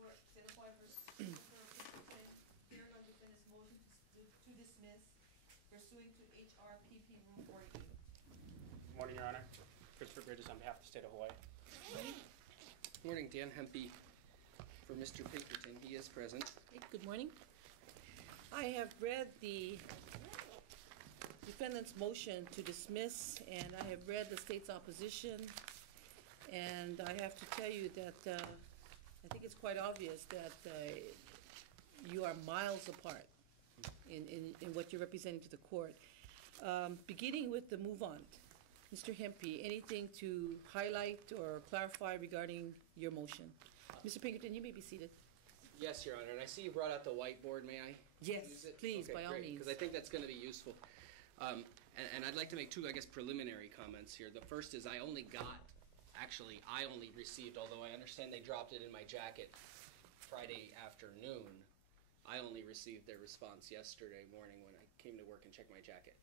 court, set appointed for Pinkerton, hearing on defendant's motion to dismiss pursuant to HRPP Rule 48. Good morning, Your Honor. Christopher Bridges on behalf of the state of Hawaii. Good morning, Dan Hempy for Mr. Pinkerton. He is present. Hey, good morning. I have read the defendant's motion to dismiss, and I have read the state's opposition, and I have to tell you that I think it's quite obvious that you are miles apart in what you're representing to the court. Beginning with the move on, Mr. Hempy, anything to highlight or clarify regarding your motion? Mr. Pinkerton, you may be seated. Yes, Your Honor, and I see you brought out the whiteboard. May I use it? Please, okay, by all means. Because I think that's going to be useful. And I'd like to make two, I guess, preliminary comments here. The first is I only received, although I understand they dropped it in my jacket Friday afternoon, I only received their response yesterday morning when I came to work and checked my jacket.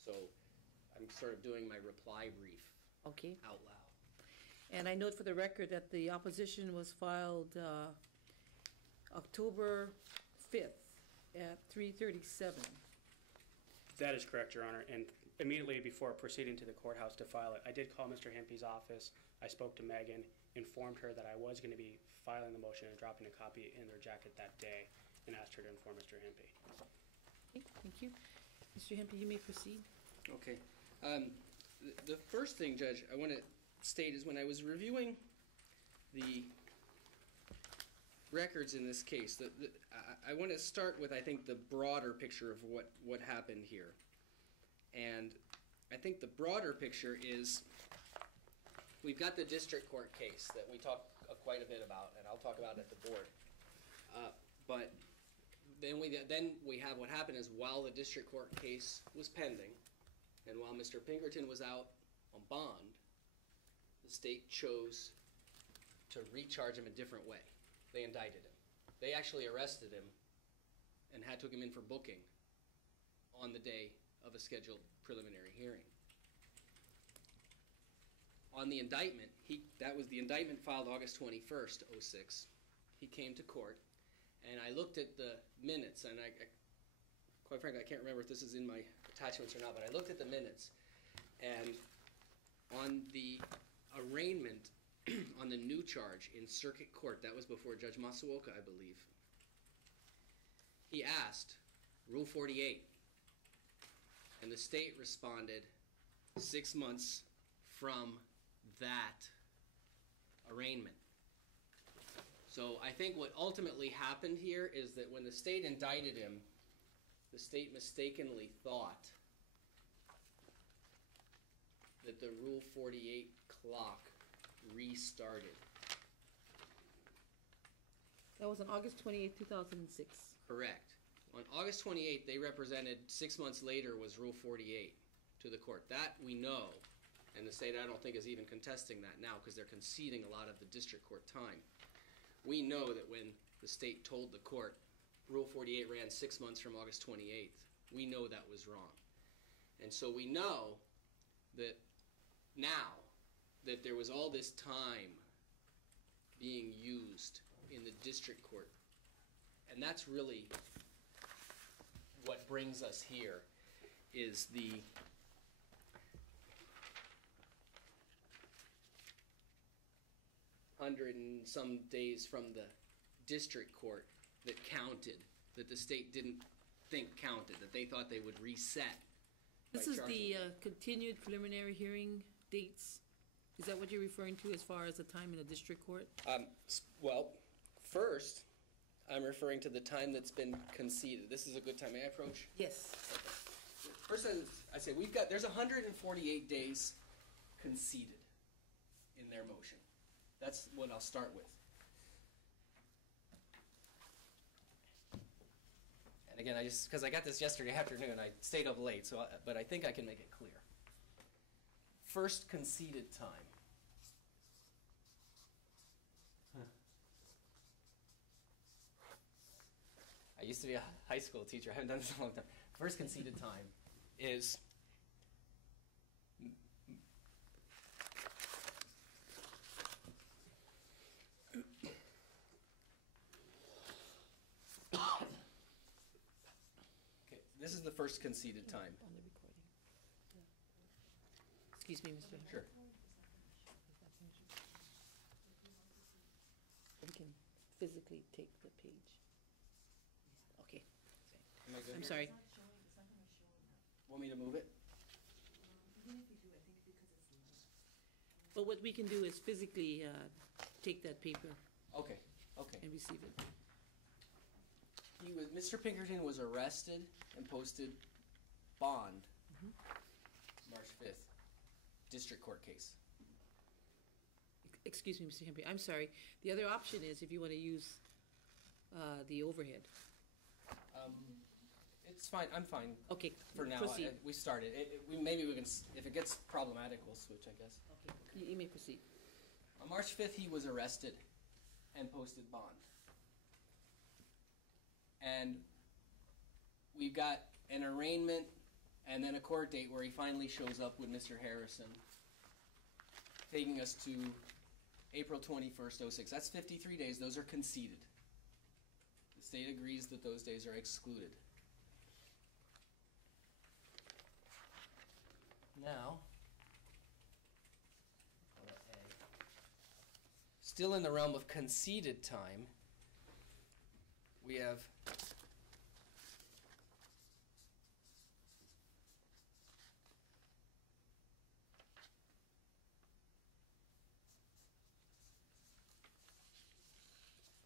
So I'm sort of doing my reply brief out loud. And I note for the record that the opposition was filed October 5th at 3:37. That is correct, Your Honor. And immediately before proceeding to the courthouse to file it, I did call Mr. Hempy's office. I spoke to Megan, informed her that I was going to be filing the motion and dropping a copy in their jacket that day, and asked her to inform Mr. Hempy. Okay, thank you. Mr. Hempy, you may proceed. Okay. The first thing, Judge, I want to state is when I was reviewing the records in this case, I want to start with, I think, the broader picture of what happened here. And I think the broader picture is we've got the district court case that we talk quite a bit about, and I'll talk about at the board. But then we have what happened is while the district court case was pending, and while Mr. Pinkerton was out on bond, the state chose to recharge him a different way. They indicted him. They actually arrested him and took him in for booking on the day of a scheduled preliminary hearing. On the indictment, that was the indictment filed August 21st, 06. He came to court, and I looked at the minutes, and quite frankly, I can't remember if this is in my attachments or not, but I looked at the minutes, and on the arraignment on the new charge in circuit court, that was before Judge Masuoka, I believe, he asked, Rule 48, and the state responded 6 months from that arraignment. So I think what ultimately happened here is that when the state indicted him, the state mistakenly thought that the Rule 48 clock restarted. That was on August 28, 2006. Correct. On August 28, they represented 6 months later was Rule 48 to the court. That we know, and the state I don't think is even contesting that now because they're conceding a lot of the district court time. We know that when the state told the court Rule 48 ran 6 months from August 28th, we know that was wrong. And so we know that now that there was all this time being used in the district court. And that's really what brings us here is the hundred and some days from the district court that counted, that the state didn't think counted, that they thought they would reset. This is the continued preliminary hearing dates. Is that what you're referring to as far as the time in the district court? Well, first, I'm referring to the time that's been conceded. This is a good time. May I approach? Yes. Okay. First, I say there's 148 days conceded in their motion. That's what I'll start with. And again, because I got this yesterday afternoon, I stayed up late, but I think I can make it clear. First conceded time. I used to be a high school teacher. I haven't done this in a long time. First conceded time is this is the first conceded time. On the recording. Excuse me, Mr. Sure. We can physically take the page. Okay, Am I good I'm here? sorry. Want me to move it? But what we can do is physically take that paper Okay, okay. and receive it. Mr. Pinkerton was arrested and posted bond March 5th, district court case. Excuse me, Mr. Hempy, I'm sorry. The other option is if you want to use the overhead. It's fine, I'm fine Okay, for now. proceed. We started. Maybe we can, if it gets problematic, we'll switch, I guess. Okay, you may proceed. On March 5th, he was arrested and posted bond. And we got an arraignment and then a court date where he finally shows up with Mr. Harrison, taking us to April 21st, 06. That's 53 days. Those are conceded. The state agrees that those days are excluded. Now, still in the realm of conceded time, we have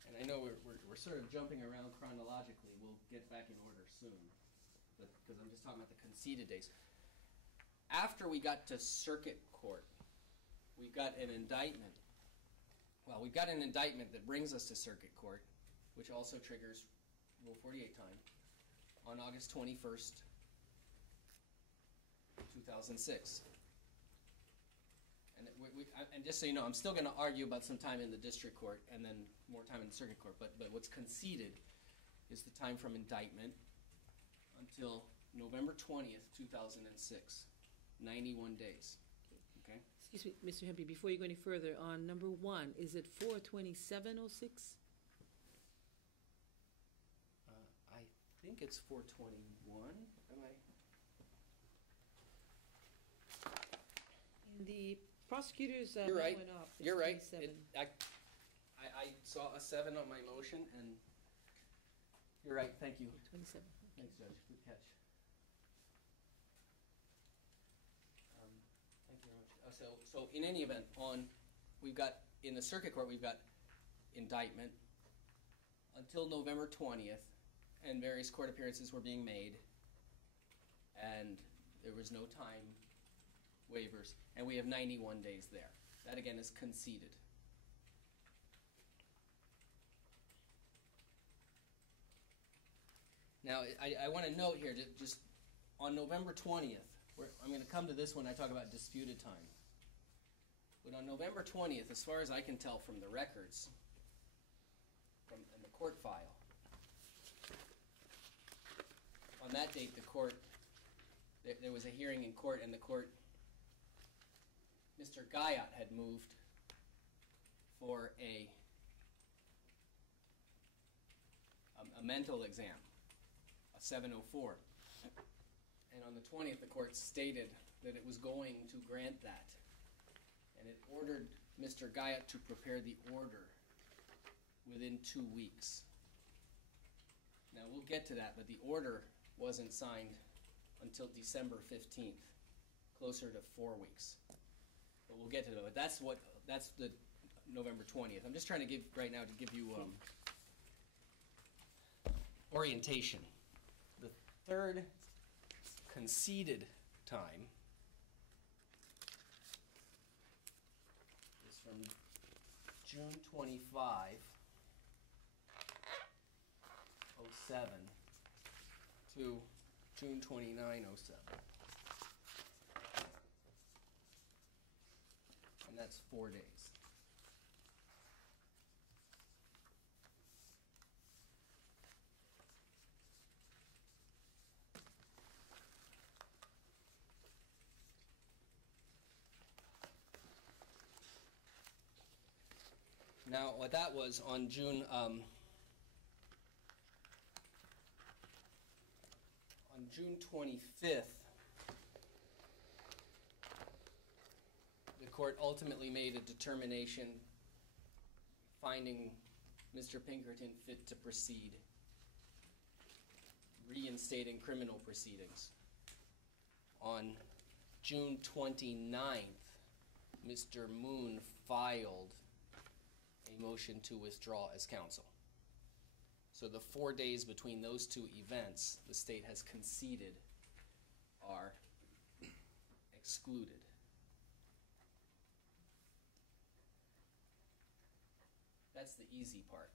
and I know we're sort of jumping around chronologically. We'll get back in order soon, but because I'm just talking about the conceded days. After we got to circuit court, we got an indictment. Well, we've got an indictment that brings us to circuit court, which also triggers Rule 48 time, on August 21st, 2006. And just so you know, I'm still going to argue about some time in the district court and then more time in the circuit court, but what's conceded is the time from indictment until November 20th, 2006, 91 days. Okay? Excuse me, Mr. Hempy, before you go any further, on number 1, is it 4/27/06? I think it's 421. Am I? And the prosecutor's You're right. went off. It's You're right. 27. I saw a 7 on my motion, and you're right. Thank you. 27. Thanks, Judge. Good catch. Thank you very much. So in any event, we've got in the circuit court we've got indictment until November 20th, and various court appearances were being made, and there was no time waivers, and we have 91 days there. That again is conceded. Now, I want to note here, just on November 20th, I'm going to come to this when I talk about disputed time. But on November 20th, as far as I can tell from the records, in the court file, on that date, the court, there was a hearing in court, and the court, Mr. Guyot had moved for a mental exam, a 704. And on the 20th, the court stated that it was going to grant that. And it ordered Mr. Guyot to prepare the order within 2 weeks. Now, we'll get to that, but the order wasn't signed until December 15th, closer to 4 weeks. But we'll get to that. But that's the November 20th. I'm just trying to give you orientation. The third conceded time is from June 25, 07 to June 29, 07. And that's 4 days. Now, what that was on June 25th, the court ultimately made a determination finding Mr. Pinkerton fit to proceed, reinstating criminal proceedings. On June 29th, Mr. Moon filed a motion to withdraw as counsel. So the 4 days between those two events, the state has conceded, are excluded. That's the easy part.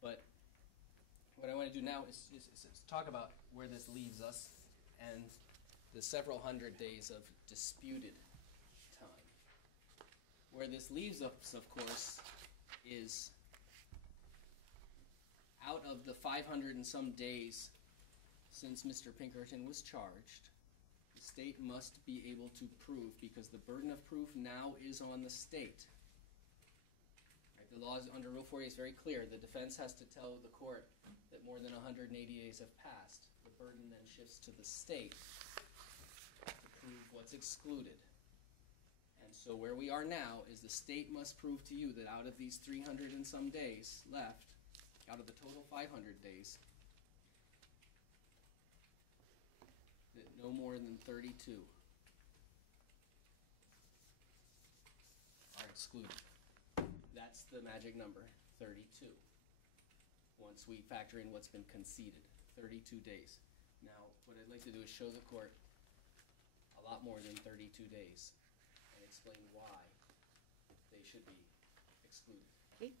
But what I want to do now is talk about where this leaves us and the several hundred days of disputed time. Where this leaves us, of course, is out of the 500 and some days since Mr. Pinkerton was charged, the state must be able to prove, because the burden of proof now is on the state. Right, the law under Rule 40 is very clear. The defense has to tell the court that more than 180 days have passed. The burden then shifts to the state to prove what's excluded. And so where we are now is the state must prove to you that out of these 300 and some days left, out of the total 500 days, that no more than 32 are excluded. That's the magic number, 32. Once we factor in what's been conceded, 32 days. Now, what I'd like to do is show the court a lot more than 32 days and explain why they should be excluded. Okay.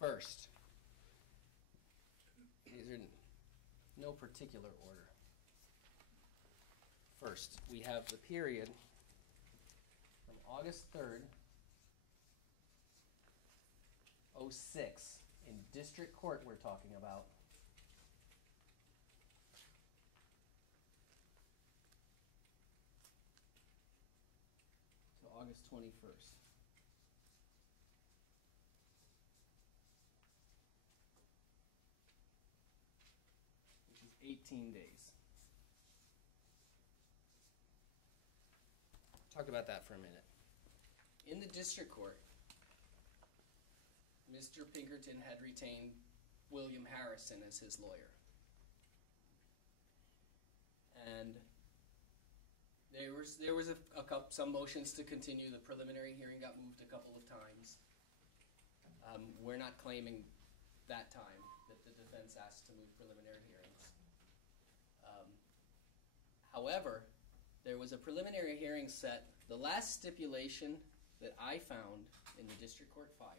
First, these are in no particular order. First, we have the period from August 3rd, 06, in district court we're talking about, to August 21st. Which is 18 days. Talk about that for a minute. In the district court, Mr. Pinkerton had retained William Harrison as his lawyer. And there was some motions to continue. The preliminary hearing got moved a couple of times. We're not claiming that time that the defense asked to move preliminary hearings. However, there was a preliminary hearing set. The last stipulation that I found in the district court file,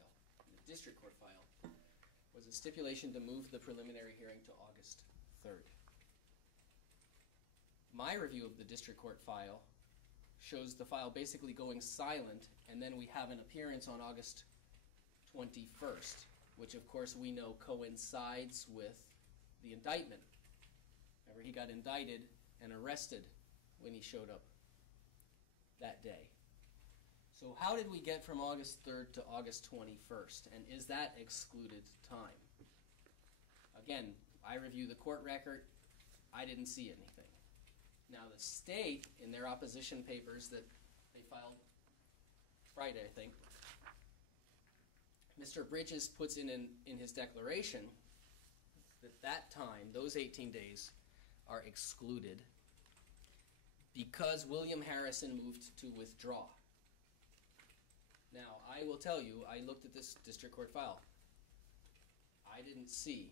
was a stipulation to move the preliminary hearing to August 3rd. My review of the district court file shows the file basically going silent, and then we have an appearance on August 21st, which of course we know coincides with the indictment. Remember, he got indicted and arrested when he showed up that day. So how did we get from August 3rd to August 21st? And is that excluded time? Again, I review the court record. I didn't see anything. Now the state, in their opposition papers that they filed Friday, I think, Mr. Bridges puts in his declaration that time, those 18 days, are excluded because William Harrison moved to withdraw. Now, I will tell you, I looked at this district court file. I didn't see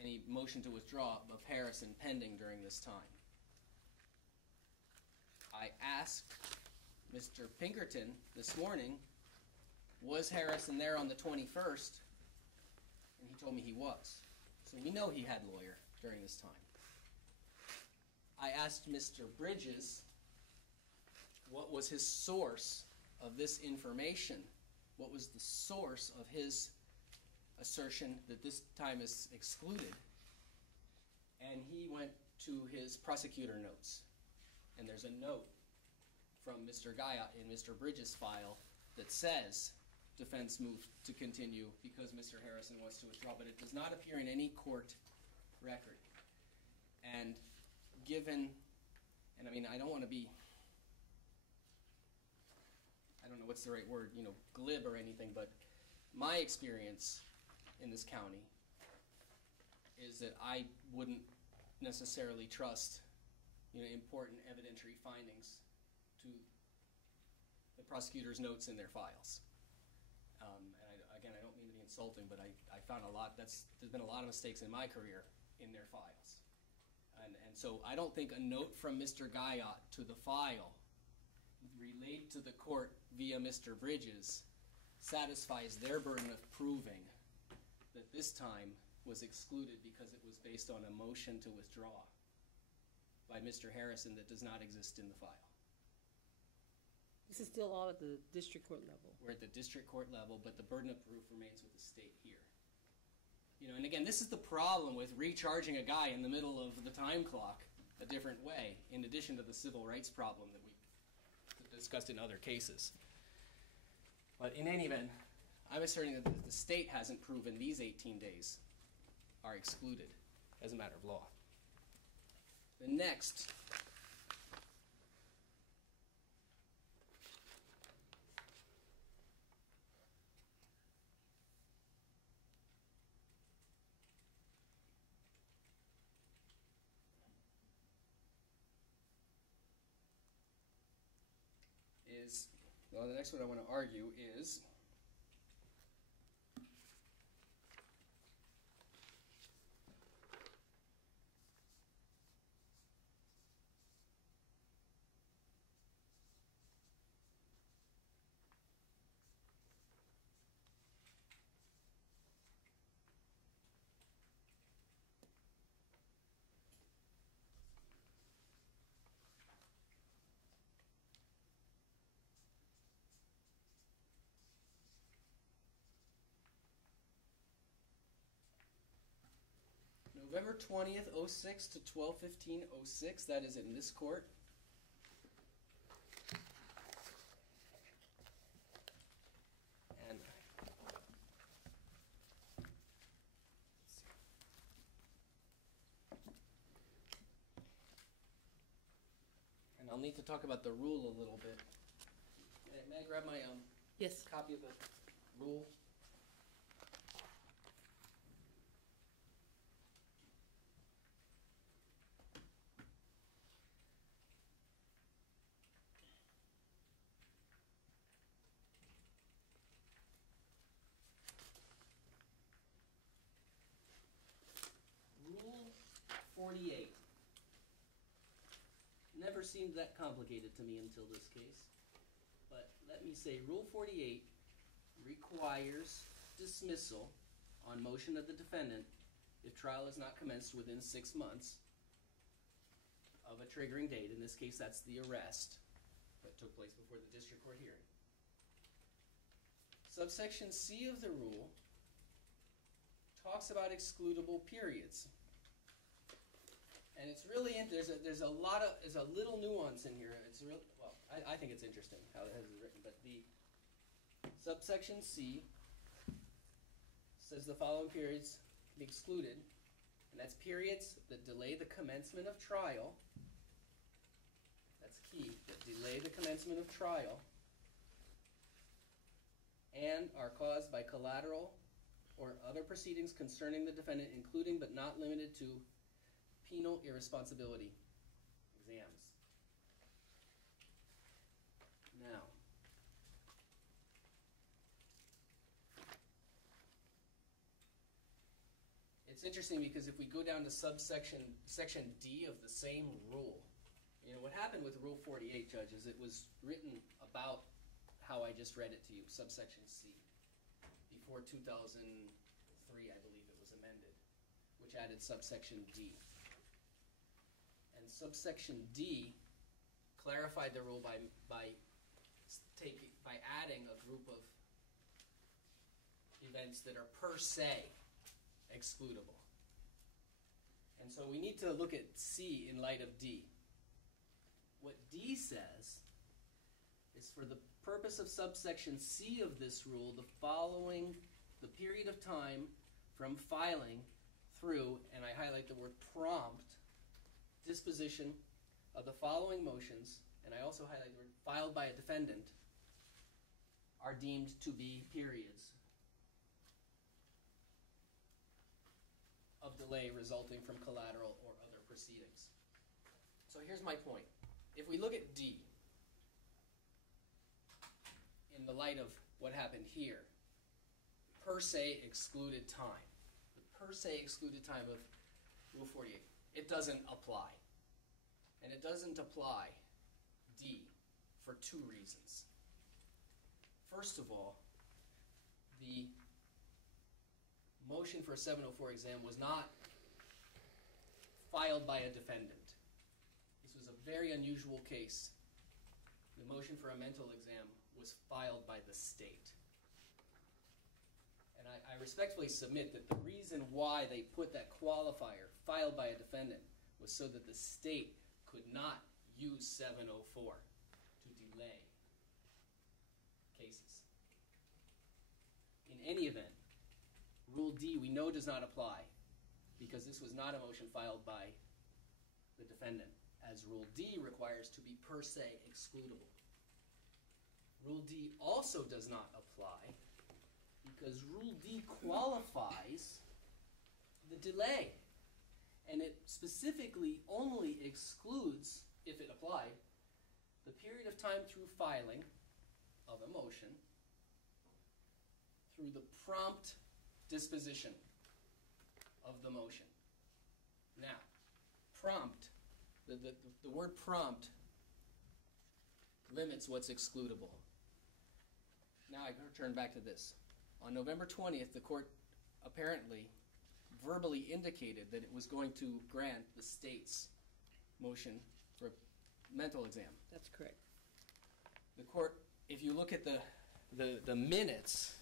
any motion to withdraw of Harrison pending during this time. I asked Mr. Pinkerton this morning, was Harrison there on the 21st? And he told me he was. So we know he had a lawyer during this time. I asked Mr. Bridges what was his source of this information. What was the source of his assertion that this time is excluded, and he went to his prosecutor notes, and there's a note from Mr. Guyot in Mr. Bridges' file that says defense moved to continue because Mr. Harrison wants to withdraw, but it does not appear in any court record. And given, and I mean, I don't want to be, I don't know what's the right word, glib or anything, but my experience in this county is that I wouldn't necessarily trust, important evidentiary findings to the prosecutor's notes in their files. And I don't mean to be insulting, but I found there's been a lot of mistakes in my career in their files. And so I don't think a note from Mr. Guyot to the file relayed to the court via Mr. Bridges satisfies their burden of proving that this time was excluded because it was based on a motion to withdraw by Mr. Harrison that does not exist in the file. This is still all at the district court level. We're at the district court level, but the burden of proof remains with the state here. And again, this is the problem with recharging a guy in the middle of the time clock a different way, in addition to the civil rights problem that we discussed in other cases. But in any event, I'm asserting that the state hasn't proven these 18 days are excluded as a matter of law. The next the next one I want to argue is November 20th, 06 to 12/15/06. That is in this court. And I'll need to talk about the rule a little bit. May I grab my Yes. copy of the rule? Rule 48. Never seemed that complicated to me until this case. But let me say, Rule 48 requires dismissal on motion of the defendant if trial is not commenced within 6 months of a triggering date. In this case, that's the arrest that took place before the district court hearing. Subsection C of the rule talks about excludable periods. And it's really, there's a little nuance in here. It's real, well, I think it's interesting how it is written, but the subsection C says the following periods can be excluded, and that's periods that delay the commencement of trial. That's key, that delay the commencement of trial, and are caused by collateral or other proceedings concerning the defendant, including but not limited to penal irresponsibility exams. Now, it's interesting because if we go down to section D of the same rule, what happened with Rule 48, Judge, is it was written about how I just read it to you, subsection C. Before 2003, I believe it was amended, which added subsection D. And subsection D clarified the rule by adding a group of events that are per se excludable. And so we need to look at C in light of D. What D says is, for the purpose of subsection C of this rule, the period of time from filing through, and I highlight the word prompt, disposition of the following motions, and I also highlight the word filed by a defendant, are deemed to be periods of delay resulting from collateral or other proceedings. So here's my point. If we look at D, in the light of what happened here, per se excluded time, the per se excluded time of Rule 48, it doesn't apply. And it doesn't apply, D, for two reasons. First of all, the motion for a 704 exam was not filed by a defendant. This was a very unusual case. The motion for a mental exam was filed by the state. And I respectfully submit that the reason why they put that qualifier, filed by a defendant, was so that the state could not use 704 to delay cases. In any event, Rule D we know does not apply because this was not a motion filed by the defendant, as Rule D requires to be per se excludable. Rule D also does not apply because Rule D qualifies the delay, and it specifically only excludes, if it applied, the period of time through filing of a motion through the prompt disposition of the motion. Now, prompt, the word prompt limits what's excludable. Now I return back to this. On November 20th, the court apparently verbally indicated that it was going to grant the state's motion for a mental exam. That's correct. The court, if you look at the minutes,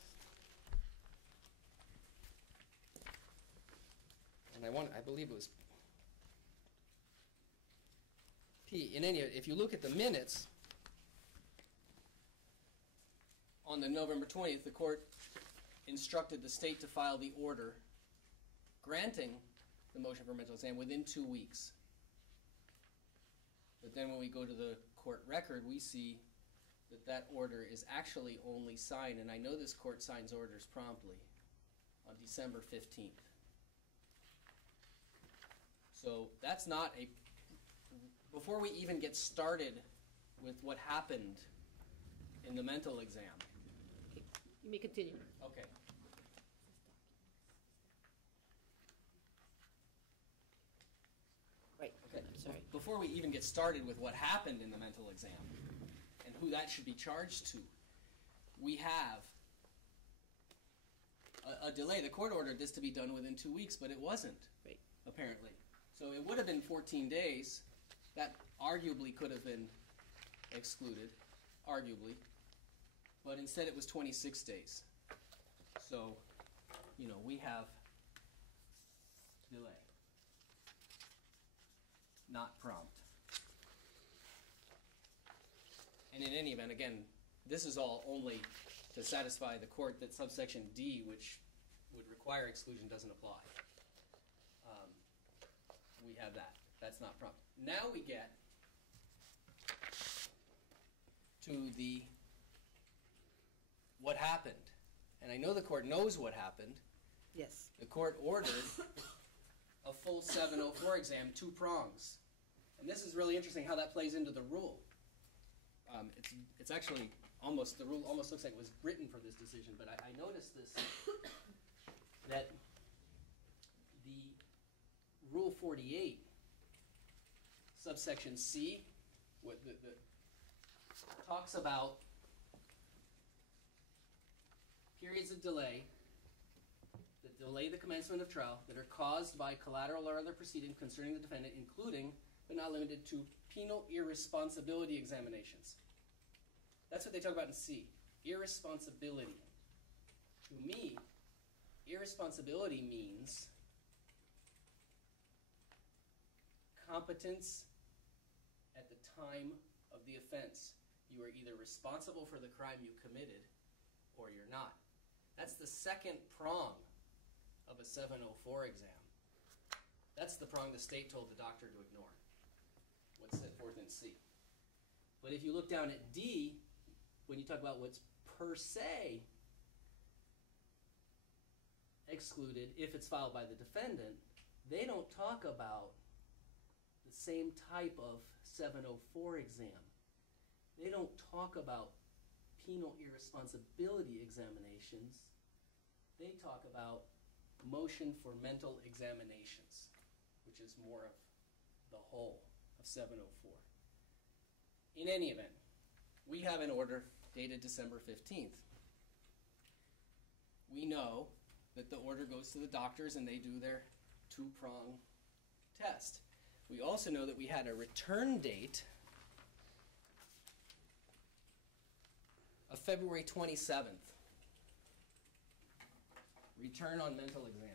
and I believe it was P. In any event, if you look at the minutes, on the November 20th, the court instructed the state to file the order granting the motion for mental exam within 2 weeks. But then when we go to the court record, we see that that order is actually only signed, and I know this court signs orders promptly, on December 15th. So that's not a, before we even get started with what happened in the mental exam. You may continue. Okay. Right. Okay. Sorry. Before we even get started with what happened in the mental exam and who that should be charged to, we have a delay. The court ordered this to be done within 2 weeks, but it wasn't, Right. apparently. So it would have been 14 days. That arguably could have been excluded, arguably. But instead it was 26 days. So, we have delay, not prompt. And in any event, again, this is all only to satisfy the court that subsection D, which would require exclusion, doesn't apply. We have that. That's not prompt. Now we get to the what happened. And I know the court knows what happened. Yes. The court ordered a full 704 exam, 2 prongs. And this is really interesting how that plays into the rule. It's actually almost, the rule almost looks like it was written for this decision, but I noticed this, that the Rule 48, subsection C, talks about periods of delay that delay the commencement of trial that are caused by collateral or other proceeding concerning the defendant, including but not limited to penal irresponsibility examinations. That's what they talk about in C, irresponsibility. To me, Irresponsibility means competence at the time of the offense. You are either responsible for the crime you committed or you're not. That's the second prong of a 704 exam. That's the prong the state told the doctor to ignore. What's set forth in C. But if you look down at D, when you talk about what's per se excluded if it's filed by the defendant, they don't talk about the same type of 704 exam. They don't talk about penal irresponsibility examinations. They talk about motion for mental examinations, which is more of the whole of 704. In any event, we have an order dated December 15th. We know that the order goes to the doctors and they do their two-prong test. We also know that we had a return date of February 27th. Return on mental exam.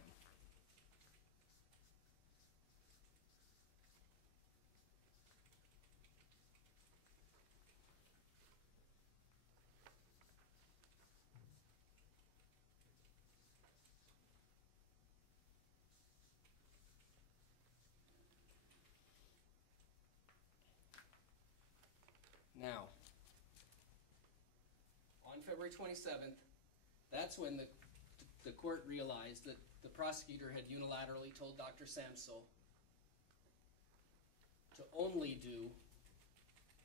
Now, on February 27th, that's when the court realized that the prosecutor had unilaterally told Dr. Samsel to only do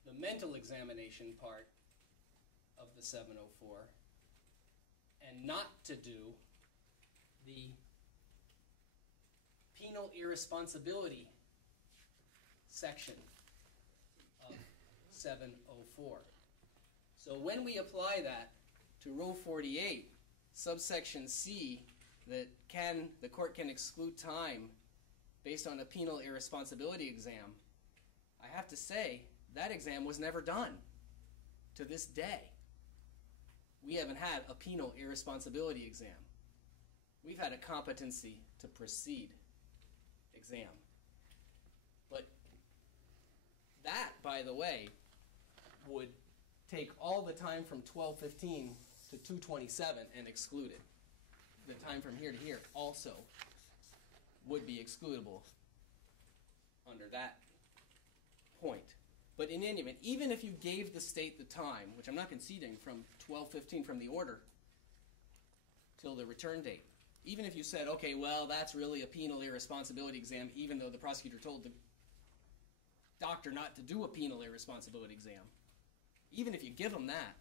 the mental examination part of the 704 and not to do the penal irresponsibility section of 704. So when we apply that to Rule 48, subsection C, that the court can exclude time based on a penal irresponsibility exam, I have to say that exam was never done to this day. We haven't had a penal irresponsibility exam. We've had a competency to proceed exam. But that, by the way, would take all the time from 12:15 to 2:27 and exclude it. The time from here to here also would be excludable under that point. But in any event, even if you gave the state the time, which I'm not conceding, from 12:15 from the order till the return date, even if you said, okay, well, that's really a penal irresponsibility exam, even though the prosecutor told the doctor not to do a penal irresponsibility exam, even if you give them that,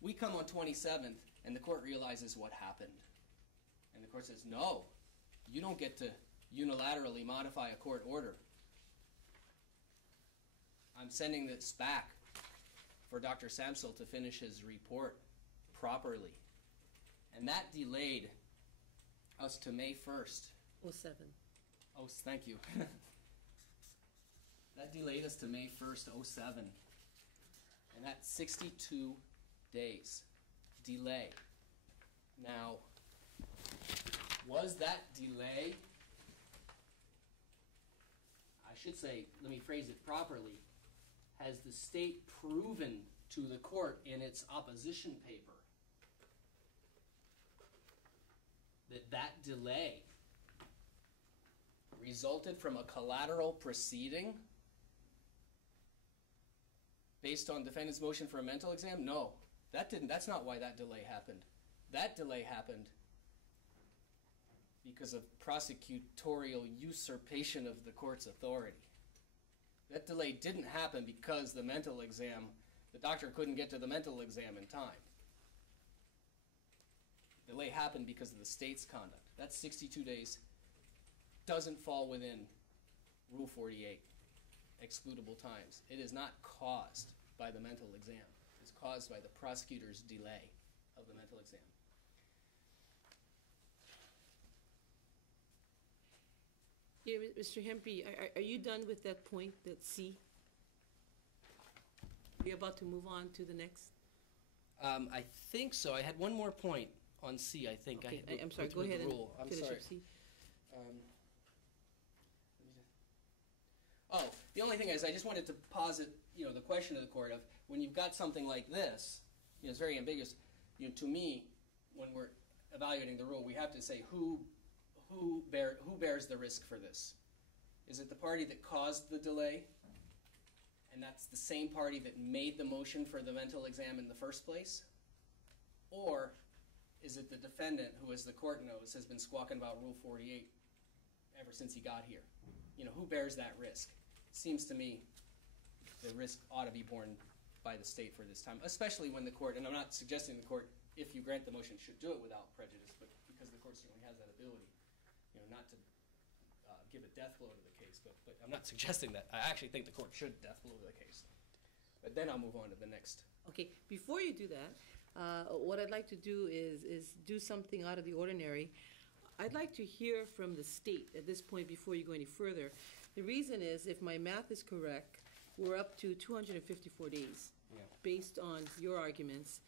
we come on 27th and the court realizes what happened. And the court says, no, you don't get to unilaterally modify a court order. I'm sending this back for Dr. Samsel to finish his report properly. And that delayed us to May 1st. 07. Oh, thank you. That delayed us to May 1st, 07. And that's 62 days delay. Now, was that delay, I should say, let me phrase it properly, has the state proven to the court in its opposition paper that that delay resulted from a collateral proceeding based on defendant's motion for a mental exam? No, that's not why that delay happened. That delay happened because of prosecutorial usurpation of the court's authority. That delay didn't happen because the mental exam, the doctor couldn't get to the mental exam in time. The delay happened because of the state's conduct. That 62 days doesn't fall within Rule 48, excludable times. It is not caused by the mental exam. It's caused by the prosecutor's delay of the mental exam. Yeah, Mr. Hempy, are you done with that point, that C? We're about to move on to the next? I think so. I had one more point on C, I think. Okay, I I'm sorry, went go through ahead the and rule. I'm finish sorry. up C. Oh, the only thing is, I just wanted to posit, the question to the court of, when you've got something like this, it's very ambiguous. To me, when we're evaluating the rule, we have to say who bears the risk for this. Is it the party that caused the delay, and that's the same party that made the motion for the mental exam in the first place? Or is it the defendant who, as the court knows, has been squawking about Rule 48 ever since he got here? Who bears that risk? Seems to me the risk ought to be borne by the state for this time, especially when the court, and I'm not suggesting the court, if you grant the motion, should do it without prejudice, but because the court certainly has that ability, not to give a death blow to the case, but I'm not suggesting that. I actually think the court should death blow to the case. But then I'll move on to the next. Okay, before you do that, what I'd like to do is do something out of the ordinary. I'd like to hear from the state at this point before you go any further. The reason is, if my math is correct, we're up to 254 days, based on your arguments.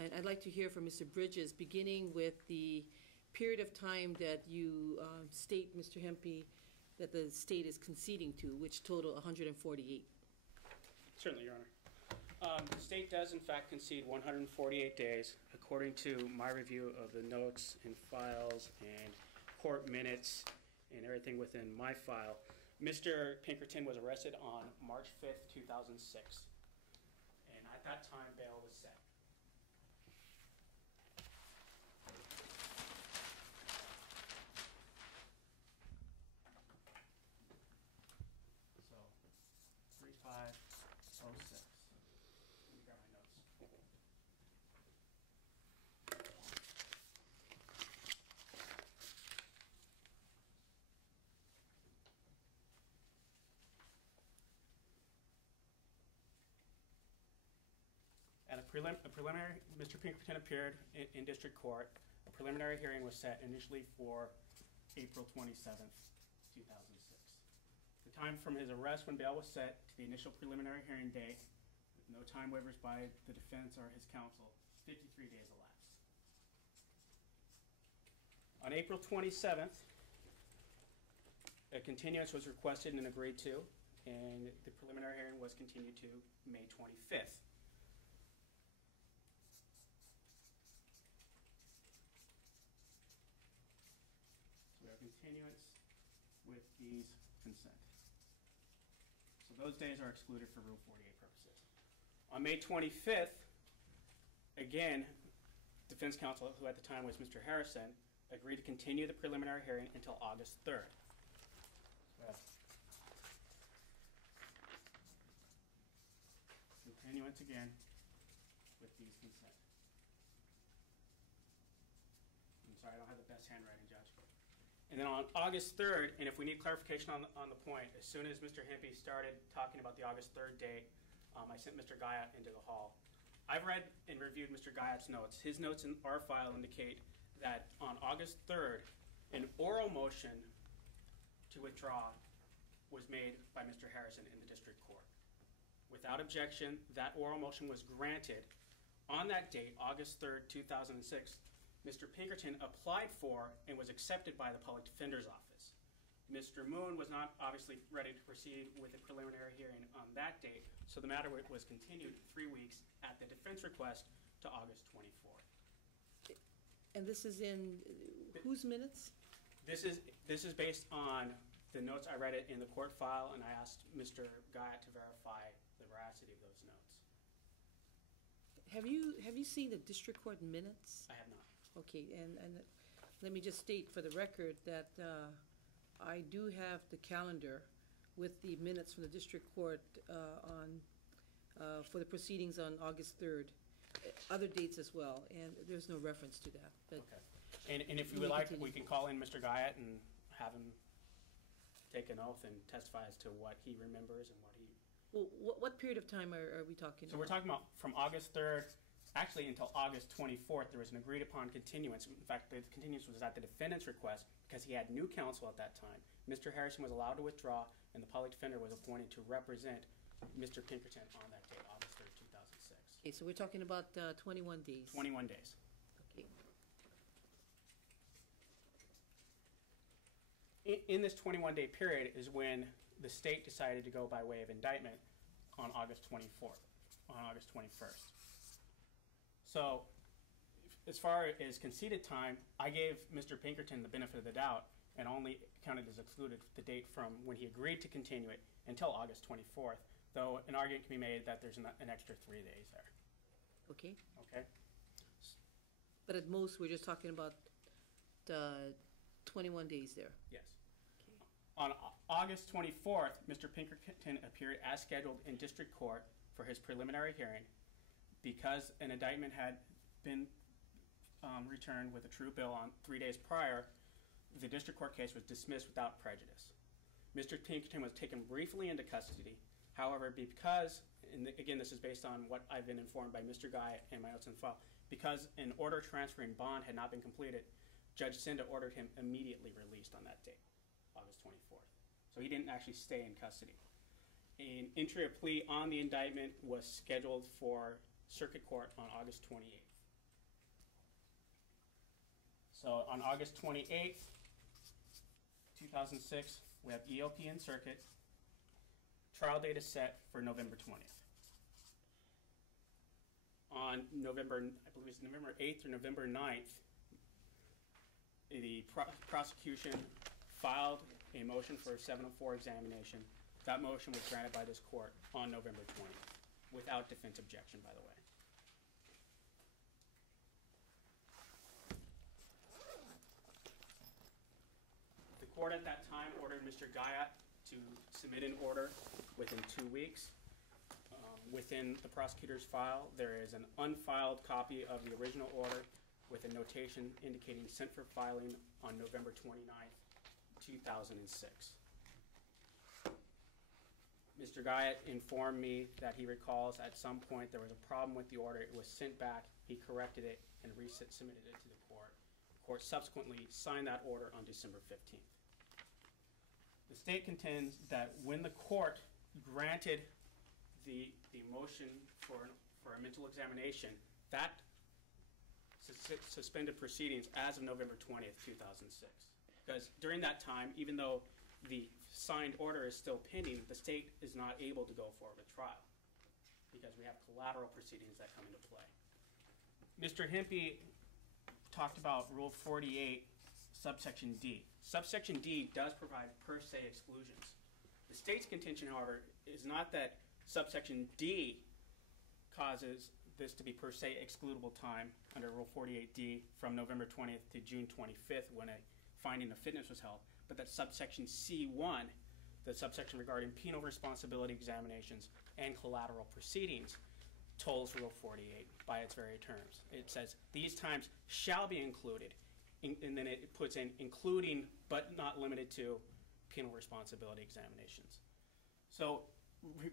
And I'd like to hear from Mr. Bridges, beginning with the period of time that you state, Mr. Hempy, that the state is conceding to, which total 148. Certainly, Your Honor. The state does, in fact, concede 148 days, according to my review of the notes and files and court minutes and everything within my file. Mr. Pinkerton was arrested on March 5th, 2006, and at that time, bail was set. So, 3506. Let me grab my notes. At a preliminary, Mr. Pinkerton appeared in district court. A preliminary hearing was set initially for April 27th, 2006. The time from his arrest when bail was set to the initial preliminary hearing date, with no time waivers by the defense or his counsel, 53 days elapsed. On April 27th, a continuance was requested and agreed to, and the preliminary hearing was continued to May 25th. Continuance with these consent. So those days are excluded for Rule 48 purposes. On May 25th, again, defense counsel, who at the time was Mr. Harrison, agreed to continue the preliminary hearing until August 3rd. Continuance again with these consent. I'm sorry, I don't have the best handwriting, Judge. And then on August 3rd, and if we need clarification on the point, as soon as Mr. Hempy started talking about the August 3rd date, I sent Mr. Guyot into the hall. I've read and reviewed Mr. Guyot's notes. His notes in our file indicate that on August 3rd, an oral motion to withdraw was made by Mr. Harrison in the district court. Without objection, that oral motion was granted. On that date, August 3rd, 2006, Mr. Pinkerton applied for and was accepted by the Public Defender's Office. Mr. Moon was not obviously ready to proceed with the preliminary hearing on that date, so the matter was continued 3 weeks at the defense request to August 24th. And this is in whose minutes? This is based on the notes I read it in the court file, and I asked Mr. Guyot to verify the veracity of those notes. Have you seen the district court minutes? I have not. Okay, and let me just state for the record that I do have the calendar with the minutes from the district court for the proceedings on August 3rd. Other dates as well, and there's no reference to that. But okay. And if you would like, we can call in Mr. Guyot and have him take an oath and testify as to what he remembers and what he... Well, what period of time are we talking about? So we're talking about from August 3rd, actually until August 24th, there was an agreed upon continuance. In fact, the continuance was at the defendant's request because he had new counsel at that time. Mr. Harrison was allowed to withdraw, and the public defender was appointed to represent Mr. Pinkerton on that date, August 3rd, 2006. Okay, so we're talking about 21 days. 21 days. Okay. in this 21-day period is when the state decided to go by way of indictment on August 24th, on August 21st. So as far as conceded time, I gave Mr. Pinkerton the benefit of the doubt and only counted as excluded the date from when he agreed to continue it until August 24th, though an argument can be made that there's an extra 3 days there. Okay, Okay? but at most, we're just talking about the 21 days there. Yes. On August 24th, Mr. Pinkerton appeared as scheduled in district court for his preliminary hearing. Because an indictment had been returned with a true bill on 3 days prior, the district court case was dismissed without prejudice. Mr. Pinkerton was taken briefly into custody. However, because, and again, this is based on what I've been informed by Mr. Guyot and my notes in the file, because an order transferring bond had not been completed, Judge Cinda ordered him immediately released on that date, August 24th. So he didn't actually stay in custody. An entry of plea on the indictment was scheduled for circuit court on August 28th. So on August 28th, 2006, we have EOP in circuit. Trial date is set for November 20th. On November, I believe it's November 8th or November 9th, the prosecution filed a motion for a 704 examination. That motion was granted by this court on November 20th, without defense objection, by the way. The court at that time ordered Mr. Guyot to submit an order within 2 weeks. Within the prosecutor's file, there is an unfiled copy of the original order with a notation indicating sent for filing on November 29th, 2006. Mr. Guyot informed me that he recalls at some point there was a problem with the order. It was sent back, he corrected it, and resubmitted it to the court. The court subsequently signed that order on December 15th. The state contends that when the court granted the motion for a mental examination, that suspended proceedings as of November 20th, 2006. Because during that time, even though the signed order is still pending, the state is not able to go forward with trial because we have collateral proceedings that come into play. Mr. Hempy talked about Rule 48, subsection D. Subsection D does provide per se exclusions. The state's contention, however, is not that subsection D causes this to be per se excludable time under Rule 48D from November 20th to June 25th when a finding of fitness was held, but that subsection C1, the subsection regarding penal responsibility examinations and collateral proceedings, tolls Rule 48 by its very terms. It says these times shall be included, and then it puts in including but not limited to penal responsibility examinations. So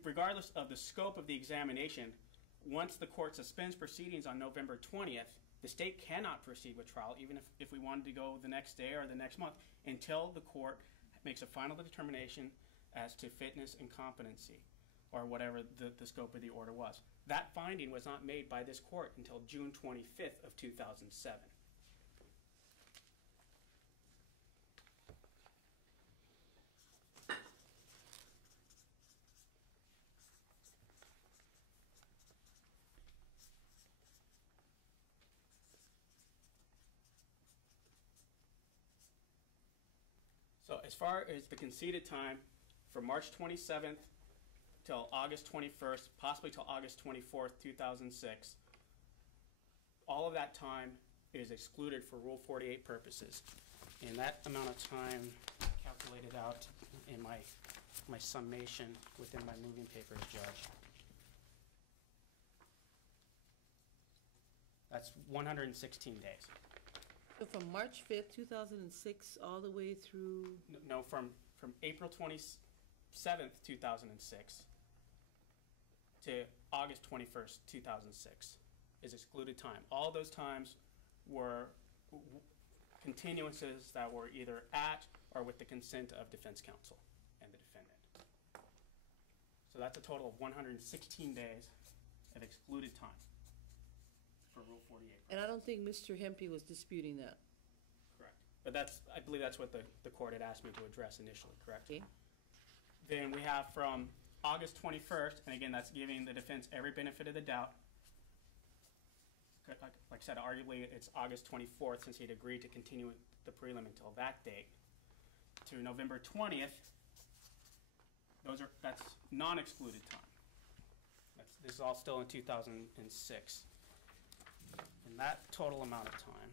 regardless of the scope of the examination, once the court suspends proceedings on November 20th, the state cannot proceed with trial, even if we wanted to go the next day or the next month, until the court makes a final determination as to fitness and competency, or whatever the scope of the order was. That finding was not made by this court until June 25th of 2007. So as far as the conceded time, from March 27th till August 21st, possibly till August 24th, 2006, all of that time is excluded for Rule 48 purposes. And that amount of time calculated out in my summation within my moving papers, Judge. That's 116 days. So from March 5th, 2006, all the way through, No, from April 27th, 2006 to August 21st, 2006 is excluded time. All those times were continuances that were either at or with the consent of defense counsel and the defendant. So that's a total of 116 days of excluded time for Rule 48. and I don't think Mr. Hempy was disputing that. Correct. But I believe that's what the court had asked me to address initially, correct? Okay. Then we have from August 21st, and again, that's giving the defense every benefit of the doubt. Like I said, arguably it's August 24th since he'd agreed to continue the prelim until that date. To November 20th, that's non-excluded time. This is all still in 2006. And that total amount of time.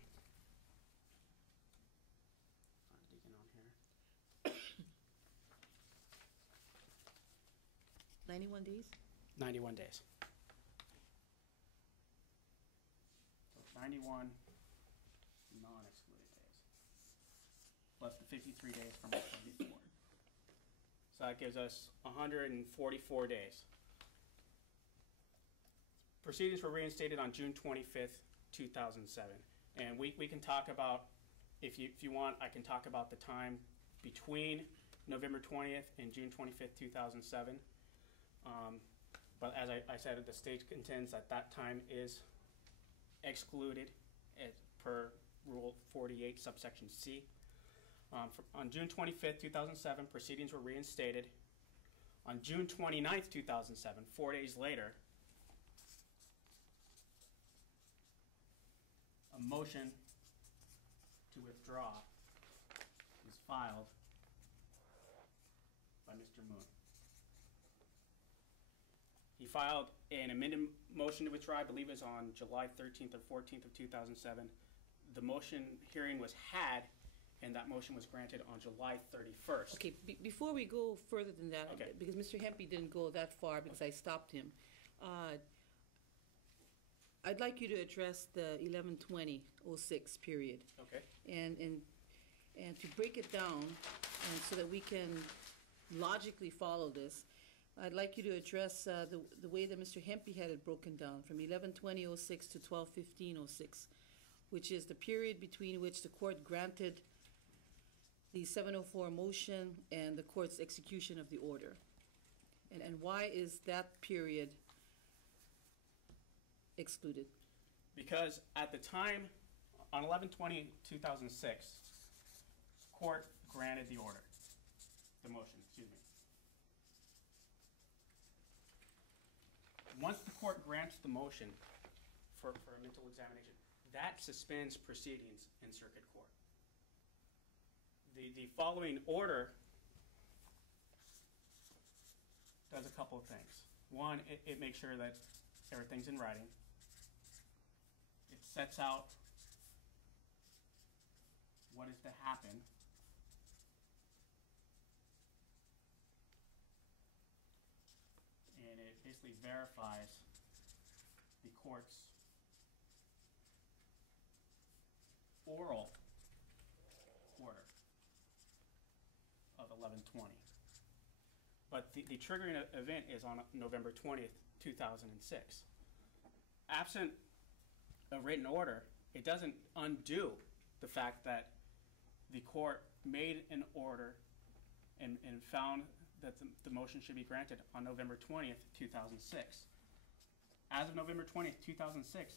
I'm digging on here. 91 days? 91 days. So 91 non-excluded days. Plus the 53 days from before. So that gives us 144 days. Proceedings were reinstated on June 25th, 2007. And we can talk about, if you want, I can talk about the time between November 20th and June 25th, 2007. But as I said, the state contends that time is excluded as per Rule 48, subsection C. On June 25th, 2007, proceedings were reinstated. On June 29th, 2007, 4 days later, a motion to withdraw was filed by Mr. Moon. He filed an amended motion to withdraw, I believe it was on July 13th or 14th of 2007. The motion hearing was had, and that motion was granted on July 31st. Okay, before we go further than that, Okay. because Mr. Hempy didn't go that far because I stopped him, I'd like you to address the 11/20/06 period. Okay. And to break it down, and so that we can logically follow this, I'd like you to address the way that Mr. Hempy had it broken down from 11/20/06 to 12/15/06, which is the period between which the court granted the 704 motion and the court's execution of the order. And why is that period excluded? Because at the time, on 11/20/2006, court granted the order, the motion, excuse me. Once the court grants the motion for a mental examination, that suspends proceedings in circuit court. The following order does a couple of things. One, it makes sure that everything's in writing. It sets out what is to happen. And it basically verifies the court's oral order of 11/20. But the triggering event is on November 20th, 2006. Absent a written order, it doesn't undo the fact that the court made an order and found that the motion should be granted on November 20th, 2006. As of November 20th, 2006,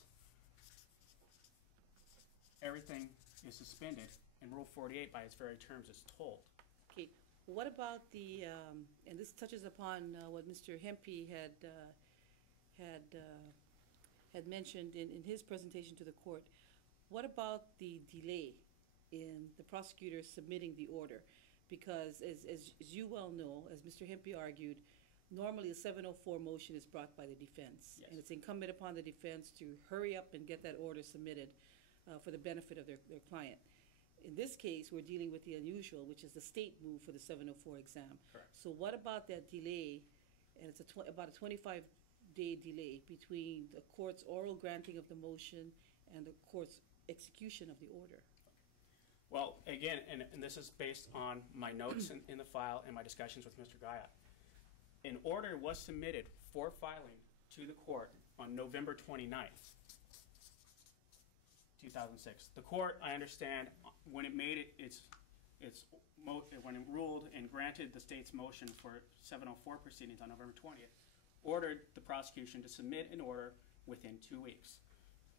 everything is suspended, and Rule 48 by its very terms is told. Okay, what about the, and this touches upon what Mr. Hempy had mentioned in his presentation to the court. What about the delay in the prosecutor submitting the order? Because as you well know, as Mr. Hempy argued, normally a 704 motion is brought by the defense. Yes. And it's incumbent upon the defense to hurry up and get that order submitted for the benefit of their client. In this case, we're dealing with the unusual, which is the state move for the 704 exam. Correct. So what about that delay, and it's about a 25-day delay between the court's oral granting of the motion and the court's execution of the order? Well, again, and this is based on my notes in the file and my discussions with Mr. Guyot. An order was submitted for filing to the court on November 29th, 2006. The court, I understand, when it made when it ruled and granted the state's motion for 704 proceedings on November 20th, ordered the prosecution to submit an order within 2 weeks.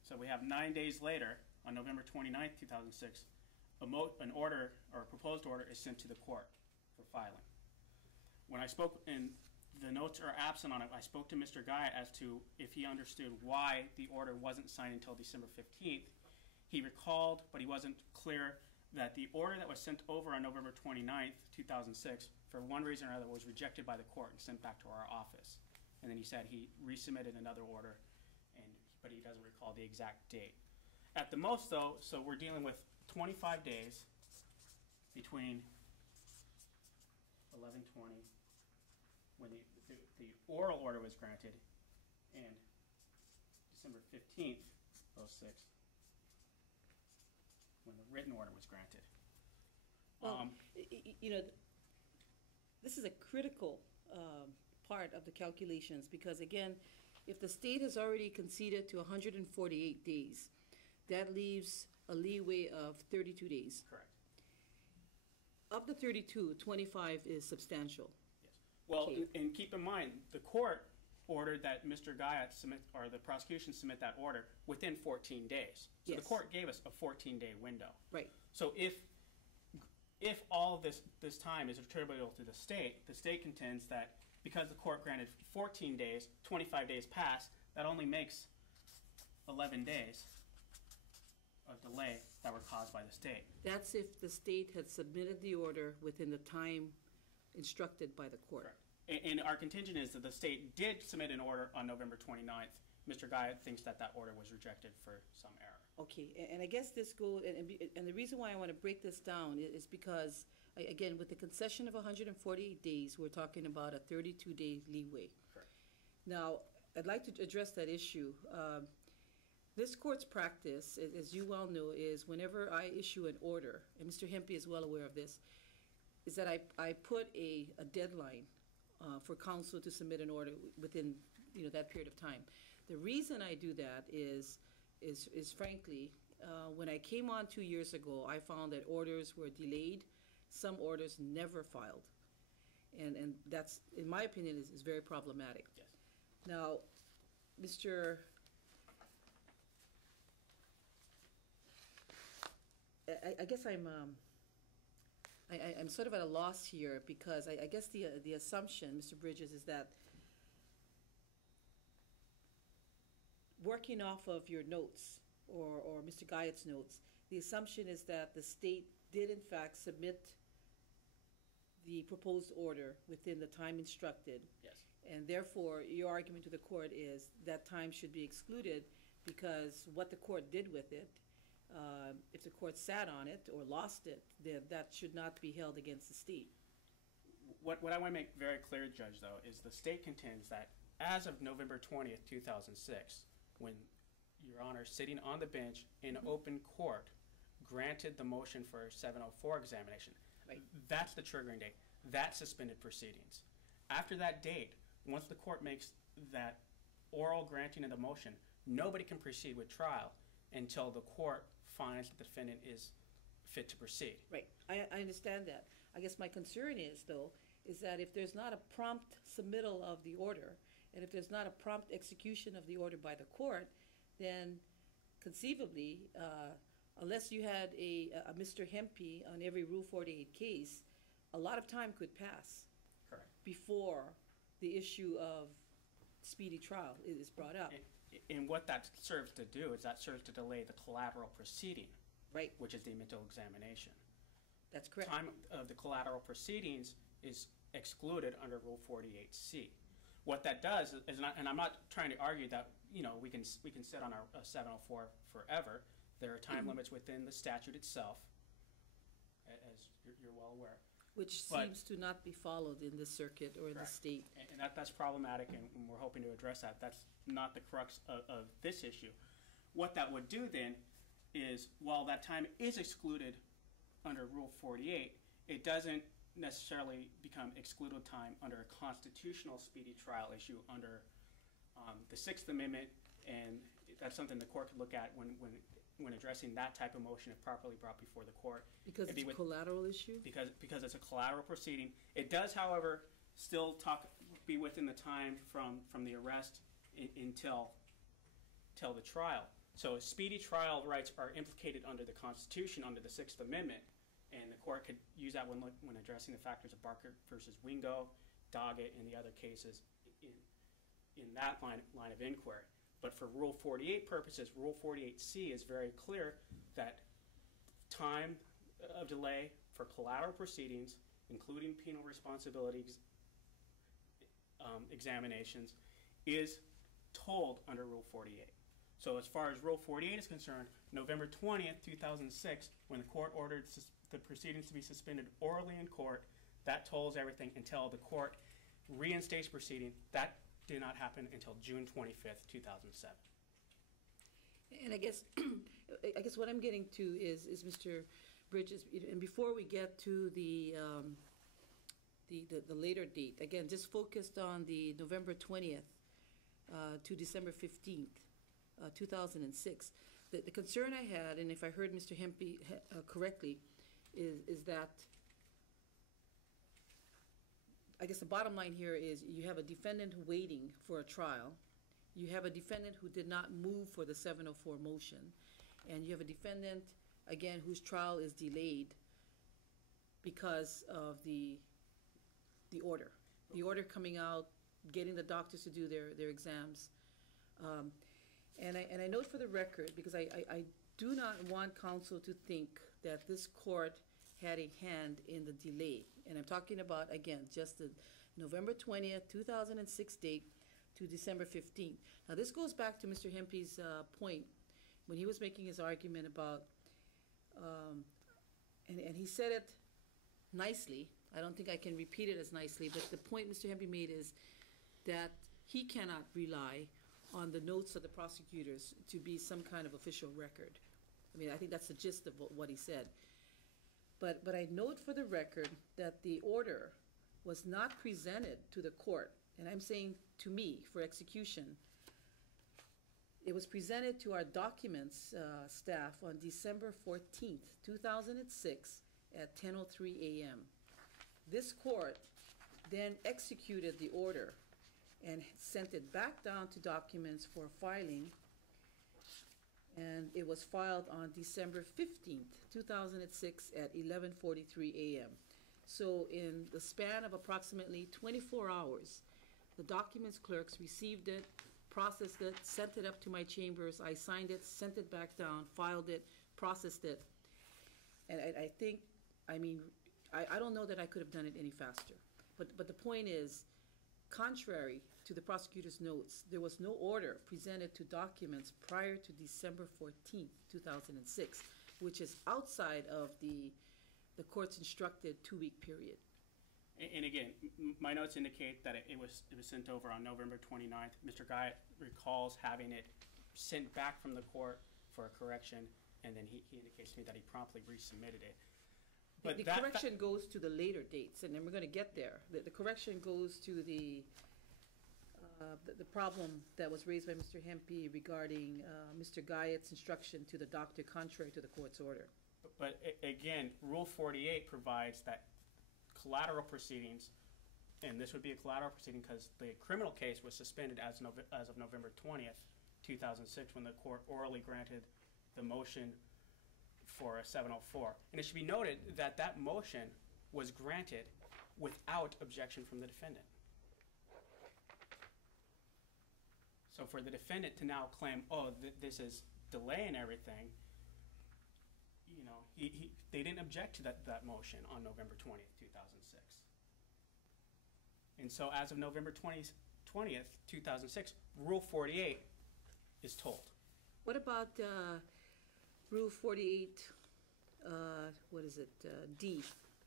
So we have 9 days later, on November 29th, 2006, an order or a proposed order is sent to the court for filing. When I spoke, and the notes are absent on it, I spoke to Mr. Guyot as to if he understood why the order wasn't signed until December 15th. He recalled, but he wasn't clear, that the order that was sent over on November 29th, 2006, for one reason or another, was rejected by the court and sent back to our office. And then he said he resubmitted another order, but he doesn't recall the exact date. At the most, though, so we're dealing with 25 days between 11/20, when the oral order was granted, and December 15th, 06, when the written order was granted. Well, you know, this is a critical part of the calculations, because again, if the state has already conceded to 148 days, that leaves a leeway of 32 days. Correct. Of the 32, 25 is substantial. Yes. Well, Okay. and keep in mind, the court ordered that Mr. Guyot submit, or the prosecution submit that order within 14 days. So Yes. the court gave us a 14-day window. Right. So if all this time is attributable to the state contends that because the court granted 14 days, 25 days pass, that only makes 11 days of delay that were caused by the state. That's if the state had submitted the order within the time instructed by the court. Correct. And our contention is that the state did submit an order on November 29th. Mr. Guyot thinks that order was rejected for some error. Okay, and I guess this goes, and the reason why I want to break this down is because, again, with the concession of 148 days, we're talking about a 32-day leeway. Correct. Now, I'd like to address that issue. This court's practice, as you well know, is whenever I issue an order, and Mr. Hempy is well aware of this, is that I put a deadline for counsel to submit an order within that period of time. The reason I do that is frankly, when I came on 2 years ago, I found that orders were delayed. Some orders never filed. And that's, in my opinion, is very problematic. Yes. Now, Mr. I guess I'm sort of at a loss here, because I guess the assumption, Mr. Bridges, is that working off of your notes or Mr. Guyot's notes, the assumption is that the state did in fact submit the proposed order within the time instructed. Yes. And therefore, your argument to the court is that time should be excluded, because what the court did with it, if the court sat on it or lost it, then that should not be held against the state. What I want to make very clear, Judge, though, is the state contends that as of November 20th, 2006, when Your Honor, sitting on the bench in open court, granted the motion for 704 examination, Right. that's the triggering date. That suspended proceedings. After that date, once the court makes that oral granting of the motion, nobody can proceed with trial until the court finds the defendant is fit to proceed. Right, I understand that. I guess my concern is, though, is that if there's not a prompt submittal of the order, and if there's not a prompt execution of the order by the court, then conceivably, unless you had a Mr. Hempy on every Rule 48 case, a lot of time could pass. Correct. Before the issue of speedy trial is brought up. And what that serves to do is that serves to delay the collateral proceeding, Right, which is the mental examination. that's correct. Time of the collateral proceedings is excluded under Rule 48C. What that does is not, and I'm not trying to argue that we can sit on our 704 forever. There are time limits within the statute itself, as you're well aware. Which But- seems to not be followed in this circuit or in the Correct. state. And that's problematic, and we're hoping to address that. That's not the crux of this issue. What that would do then is, while that time is excluded under Rule 48, it doesn't necessarily become excluded time under a constitutional speedy trial issue under the Sixth Amendment, and that's something the court could look at when addressing that type of motion if properly brought before the court. Because It'd be it's a with- collateral issue? Because it's a collateral proceeding. It does, however, still be within the time from the arrest until the trial. So speedy trial rights are implicated under the Constitution, under the Sixth Amendment, and the court could use that when addressing the factors of Barker versus Wingo, Doggett, and the other cases in that line of inquiry. But for Rule 48 purposes, Rule 48C is very clear that time of delay for collateral proceedings, including penal responsibility examinations, is told under Rule 48. So as far as Rule 48 is concerned, November 20th, 2006, when the court ordered the proceedings to be suspended orally in court, that tolls everything until the court reinstates proceeding. That did not happen until June 25th, 2007. And I guess, what I'm getting to is Mr. Bridges, and before we get to the later date, again, just focused on the November 20th to December 15th, 2006. The concern I had, and if I heard Mr. Hempy correctly, is that, I guess the bottom line here is you have a defendant waiting for a trial, you have a defendant who did not move for the 704 motion, and you have a defendant, again, whose trial is delayed because of the order. The order coming out, getting the doctors to do their exams. And I note for the record, because I do not want counsel to think that this court had a hand in the delay. And I'm talking about, again, just the November 20th, 2006 date to December 15th. Now, this goes back to Mr. Hempy's point when he was making his argument about, and he said it nicely. I don't think I can repeat it as nicely, but the point Mr. Hempy made is that he cannot rely on the notes of the prosecutors to be some kind of official record. I mean, I think that's the gist of what he said. But I note for the record that the order was not presented to the court, and I'm saying to me for execution. It was presented to our documents staff on December 14th, 2006 at 10:03 a.m. This court then executed the order and sent it back down to documents for filing, and it was filed on December 15th, 2006 at 11:43 a.m. So in the span of approximately 24 hours, the documents clerks received it, processed it, sent it up to my chambers, I signed it, sent it back down, filed it, processed it. And I think, I mean, I don't know that I could have done it any faster. But the point is, contrary to the prosecutor's notes, there was no order presented to documents prior to December 14th, 2006, which is outside of the court's instructed 2-week period. And again, my notes indicate that it was sent over on November 29th. Mr. Guyot recalls having it sent back from the court for a correction, and then he indicates to me that he promptly resubmitted it. But the correction goes to the later dates, and then we're going to get there. The correction goes to the problem that was raised by Mr. Hempy regarding Mr. Guyot's instruction to the doctor contrary to the court's order. But again, Rule 48 provides that collateral proceedings, and this would be a collateral proceeding because the criminal case was suspended as of November 20th, 2006, when the court orally granted the motion for a 704. And it should be noted that that motion was granted without objection from the defendant. So for the defendant to now claim, oh, this is delay and everything, you know, they didn't object to that motion on November 20th, 2006. And so as of November 20th, 2006, Rule 48 is told. What about Rule 48, D?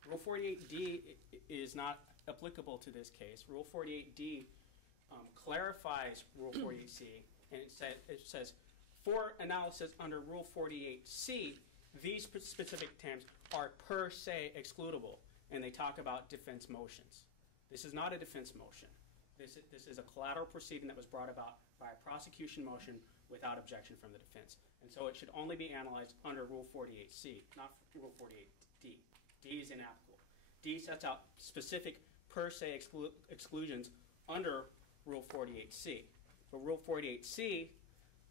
Rule 48D is not applicable to this case. Rule 48D clarifies Rule 48C, and it says, for analysis under Rule 48C, these specific terms are per se excludable, and they talk about defense motions. This is not a defense motion. This is a collateral proceeding that was brought about by a prosecution motion without objection from the defense. And so it should only be analyzed under Rule 48C, not Rule 48D. D is inapplicable. D sets out specific per se exclusions under Rule 48C. So Rule 48C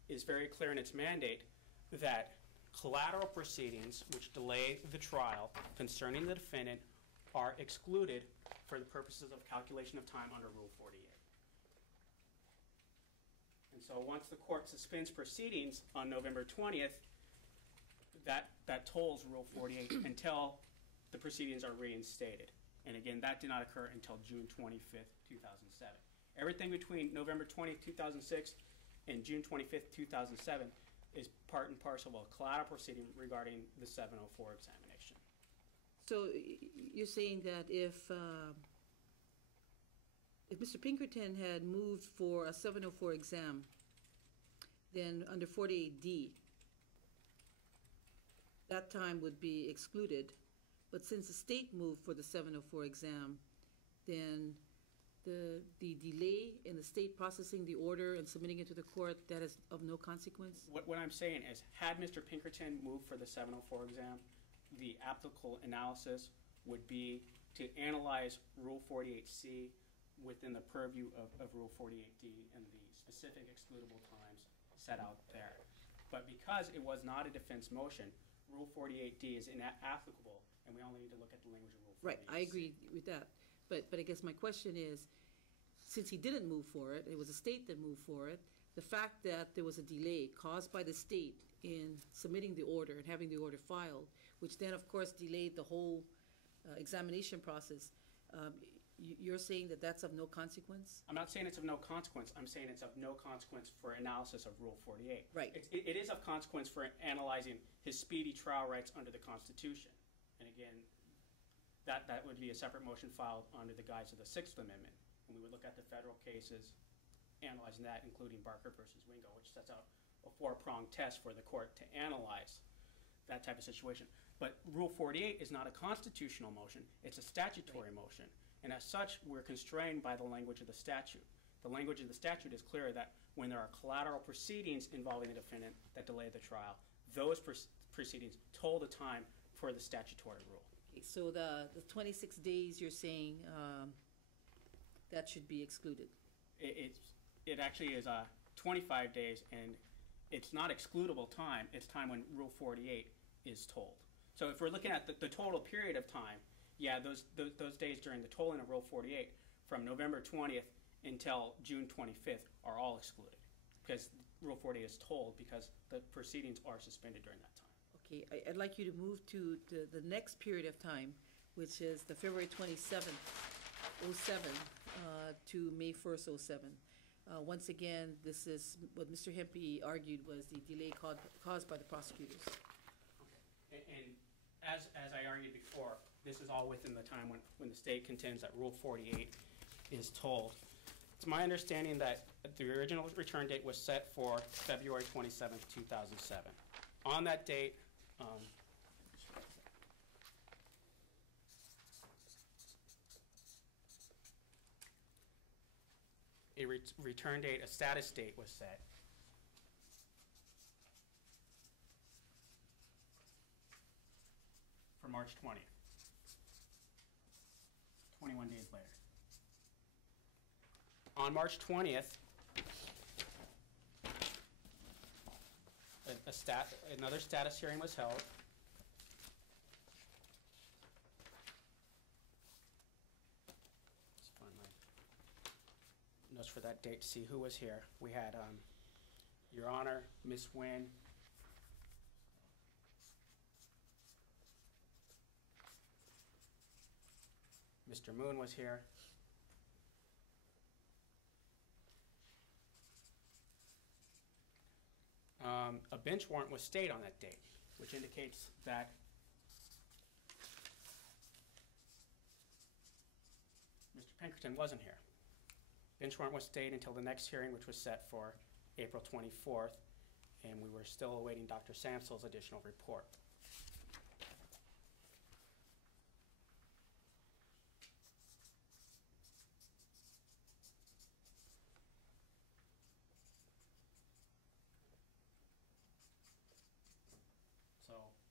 is very clear in its mandate that collateral proceedings which delay the trial concerning the defendant are excluded for the purposes of calculation of time under Rule 48. And so once the court suspends proceedings on November 20th, that tolls Rule 48 until the proceedings are reinstated. And again, that did not occur until June 25th, 2007. Everything between November 20th, 2006 and June 25th, 2007 is part and parcel of a collateral proceeding regarding the 704 examination. So you're saying that if Mr. Pinkerton had moved for a 704 exam, then under 48D, that time would be excluded. But since the state moved for the 704 exam, then the delay in the state processing the order and submitting it to the court, that is of no consequence? What I'm saying is, had Mr. Pinkerton moved for the 704 exam, the applicable analysis would be to analyze Rule 48C within the purview of Rule 48D and the specific excludable times set out there. But because it was not a defense motion, Rule 48D is inapplicable, and we only need to look at the language of Rule 48C. Right, I agree with that. But I guess my question is, since he didn't move for it, it was the state that moved for it, the fact that there was a delay caused by the state in submitting the order and having the order filed, which then, of course, delayed the whole examination process, you're saying that that's of no consequence? I'm not saying it's of no consequence. I'm saying it's of no consequence for analysis of Rule 48. Right. It is of consequence for analyzing his speedy trial rights under the Constitution. And again, that would be a separate motion filed under the guise of the Sixth Amendment. And we would look at the federal cases, analyzing that, including Barker versus Wingo, which sets out a four-pronged test for the court to analyze that type of situation. But Rule 48 is not a constitutional motion. It's a statutory motion. And as such, we're constrained by the language of the statute. The language of the statute is clear that when there are collateral proceedings involving the defendant that delay the trial, those proceedings toll the time for the statutory rule. Okay, so the 26 days you're saying that should be excluded? It actually is 25 days, and it's not excludable time. It's time when Rule 48 is tolled. So if we're looking at the total period of time, yeah, those days during the tolling of Rule 48 from November 20th until June 25th are all excluded because Rule 48 is tolled because the proceedings are suspended during that time. Okay, I'd like you to move to the next period of time, which is the February 27th, 07 to May 1st, 07. Once again, this is what Mr. Hempy argued was the delay caused by the prosecutors. Okay. And as I argued before, this is all within the time when the state contends that Rule 48 is tolled. It's my understanding that the original return date was set for February 27th, 2007. On that date, a return date, a status date was set. For March 20th. 21 days later. On March 20th, another status hearing was held. Let's find my notes for that date to see who was here. We had Your Honor, Ms. Nguyen, Mr. Moon was here. A bench warrant was stayed on that date, which indicates that Mr. Pinkerton wasn't here. Bench warrant was stayed until the next hearing, which was set for April 24th, and we were still awaiting Dr. Samsel's additional report.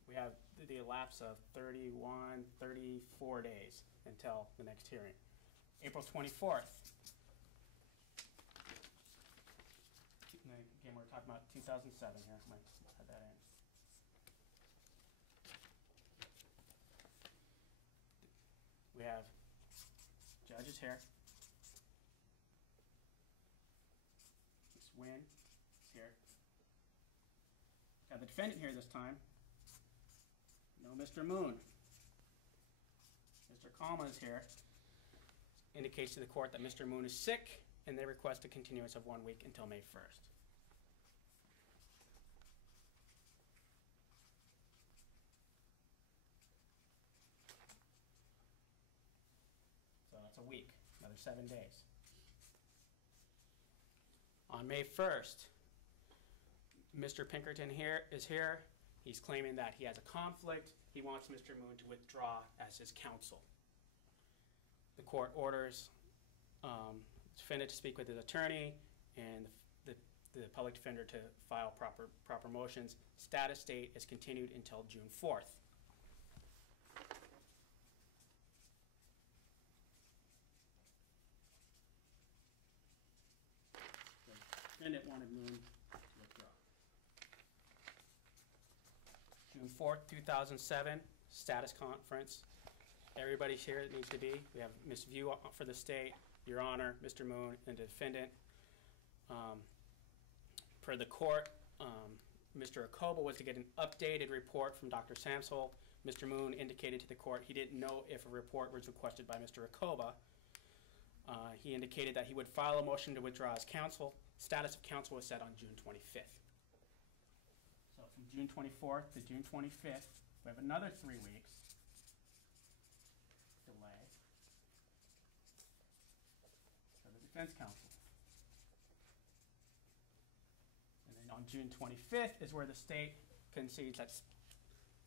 We have the elapse of 34 days until the next hearing. April 24th. Again, we're talking talking about 2007 here. Might add that in. We have judges here. Ms. Wynn is here. Got the defendant here this time. No Mr. Moon. Mr. Kalma is here. Indicates to the court that Mr. Moon is sick, and they request a continuance of 1 week until May 1st. So that's a week, another 7 days. On May 1st, Mr. Pinkerton is here. He's claiming that he has a conflict. He wants Mr. Moon to withdraw as his counsel. The court orders the defendant to speak with his attorney and the public defender to file proper motions. Status date is continued until June 4th. The defendant wanted Moon to withdraw. June 4th, 2007, status conference. Everybody's here that needs to be. We have Ms. View for the state, Your Honor, Mr. Moon, and the defendant. Per the court, Mr. Acoba was to get an updated report from Dr. Samsel. Mr. Moon indicated to the court he didn't know if a report was requested by Mr. Acoba. He indicated that he would file a motion to withdraw as counsel. Status of counsel was set on June 25th. So from June 24th to June 25th, we have another 3 weeks delay for the defense counsel. And then on June 25th is where the state concedes that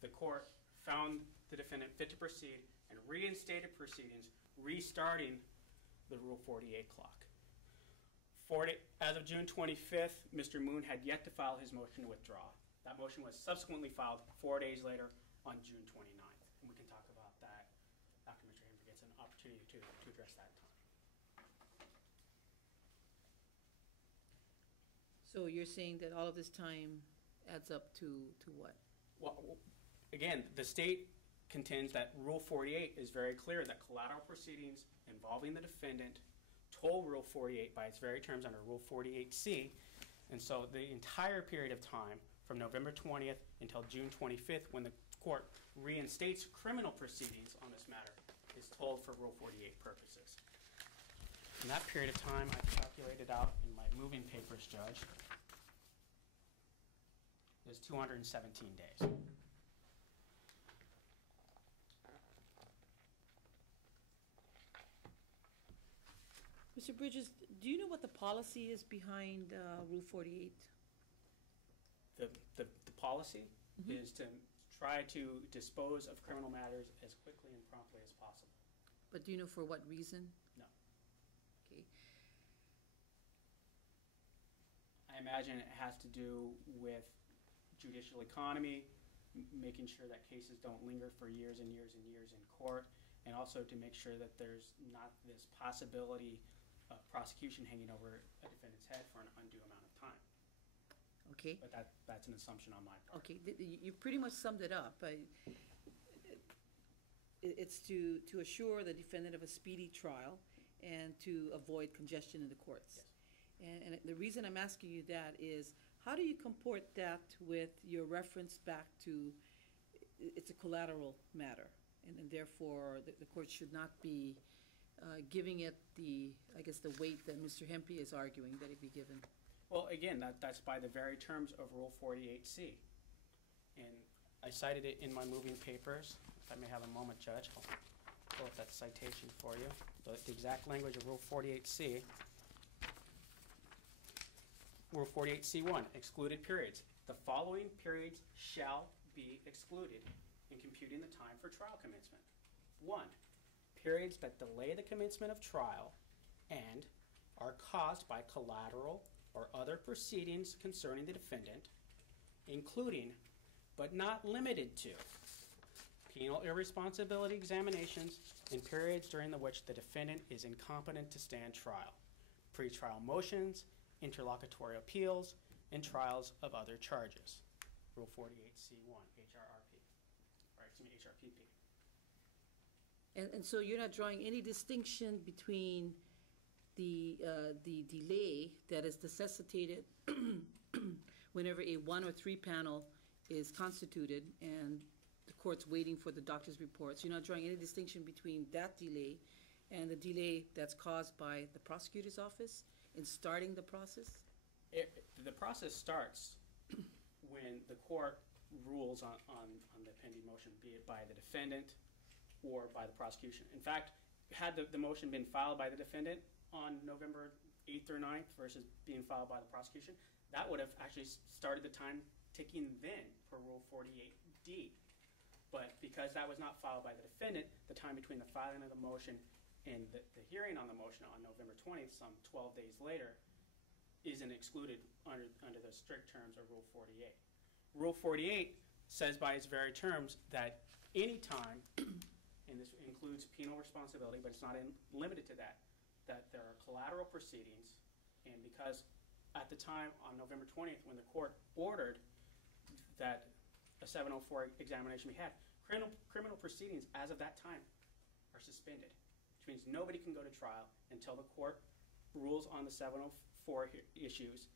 the court found the defendant fit to proceed and reinstated proceedings, restarting the Rule 48 clock. As of June 25th, Mr. Moon had yet to file his motion to withdraw. That motion was subsequently filed 4 days later on June 29th. And we can talk about that after Mr. Hamper gets an opportunity to address that time. So you're saying that all of this time adds up to what? Well, again, the state contends that Rule 48 is very clear that collateral proceedings involving the defendant toll Rule 48 by its very terms under Rule 48C. And so the entire period of time from November 20th until June 25th, when the court reinstates criminal proceedings on this matter, is tolled for Rule 48 purposes. In that period of time, I calculated out in my moving papers, Judge, is 217 days. Mr. Bridges, do you know what the policy is behind Rule 48? The policy is to try to dispose of criminal matters as quickly and promptly as possible. But do you know for what reason? No. Okay. I imagine it has to do with judicial economy, making sure that cases don't linger for years and years and years in court, and also to make sure that there's not this possibility of prosecution hanging over a defendant's head for an undue amount of time. Okay. But that's an assumption on my part. Okay, you pretty much summed it up. It's to assure the defendant of a speedy trial and to avoid congestion in the courts. Yes. And the reason I'm asking you that is, how do you comport that with your reference back to it's a collateral matter, and therefore the court should not be giving it the weight that Mr. Hempy is arguing that it be given? Well, again, that's by the very terms of Rule 48C. And I cited it in my moving papers. If I may have a moment, Judge, I'll pull up that citation for you. The exact language of Rule 48C. Rule 48C1, excluded periods. The following periods shall be excluded in computing the time for trial commencement. 1, periods that delay the commencement of trial and are caused by collateral or other proceedings concerning the defendant, including, but not limited to, penal irresponsibility examinations in periods during which the defendant is incompetent to stand trial, pretrial motions, interlocutory appeals, in trials of other charges. Rule 48C1, HRRP, or excuse me, HRPP. And so you're not drawing any distinction between the delay that is necessitated whenever a 1 or 3 panel is constituted and the court's waiting for the doctor's reports. You're not drawing any distinction between that delay and the delay that's caused by the prosecutor's office in starting the process? The process starts when the court rules on the pending motion, be it by the defendant or by the prosecution. In fact, had the motion been filed by the defendant on November 8th or 9th versus being filed by the prosecution, that would have actually started the time ticking then for Rule 48D. But because that was not filed by the defendant, the time between the filing of the motion and the hearing on the motion on November 20th, some 12 days later, isn't excluded under the strict terms of Rule 48. Rule 48 says by its very terms that any time, and this includes penal responsibility, but it's not limited to that there are collateral proceedings, and because at the time on November 20th when the court ordered that a 704 examination be had, criminal proceedings as of that time are suspended, which means nobody can go to trial until the court rules on the 704 issues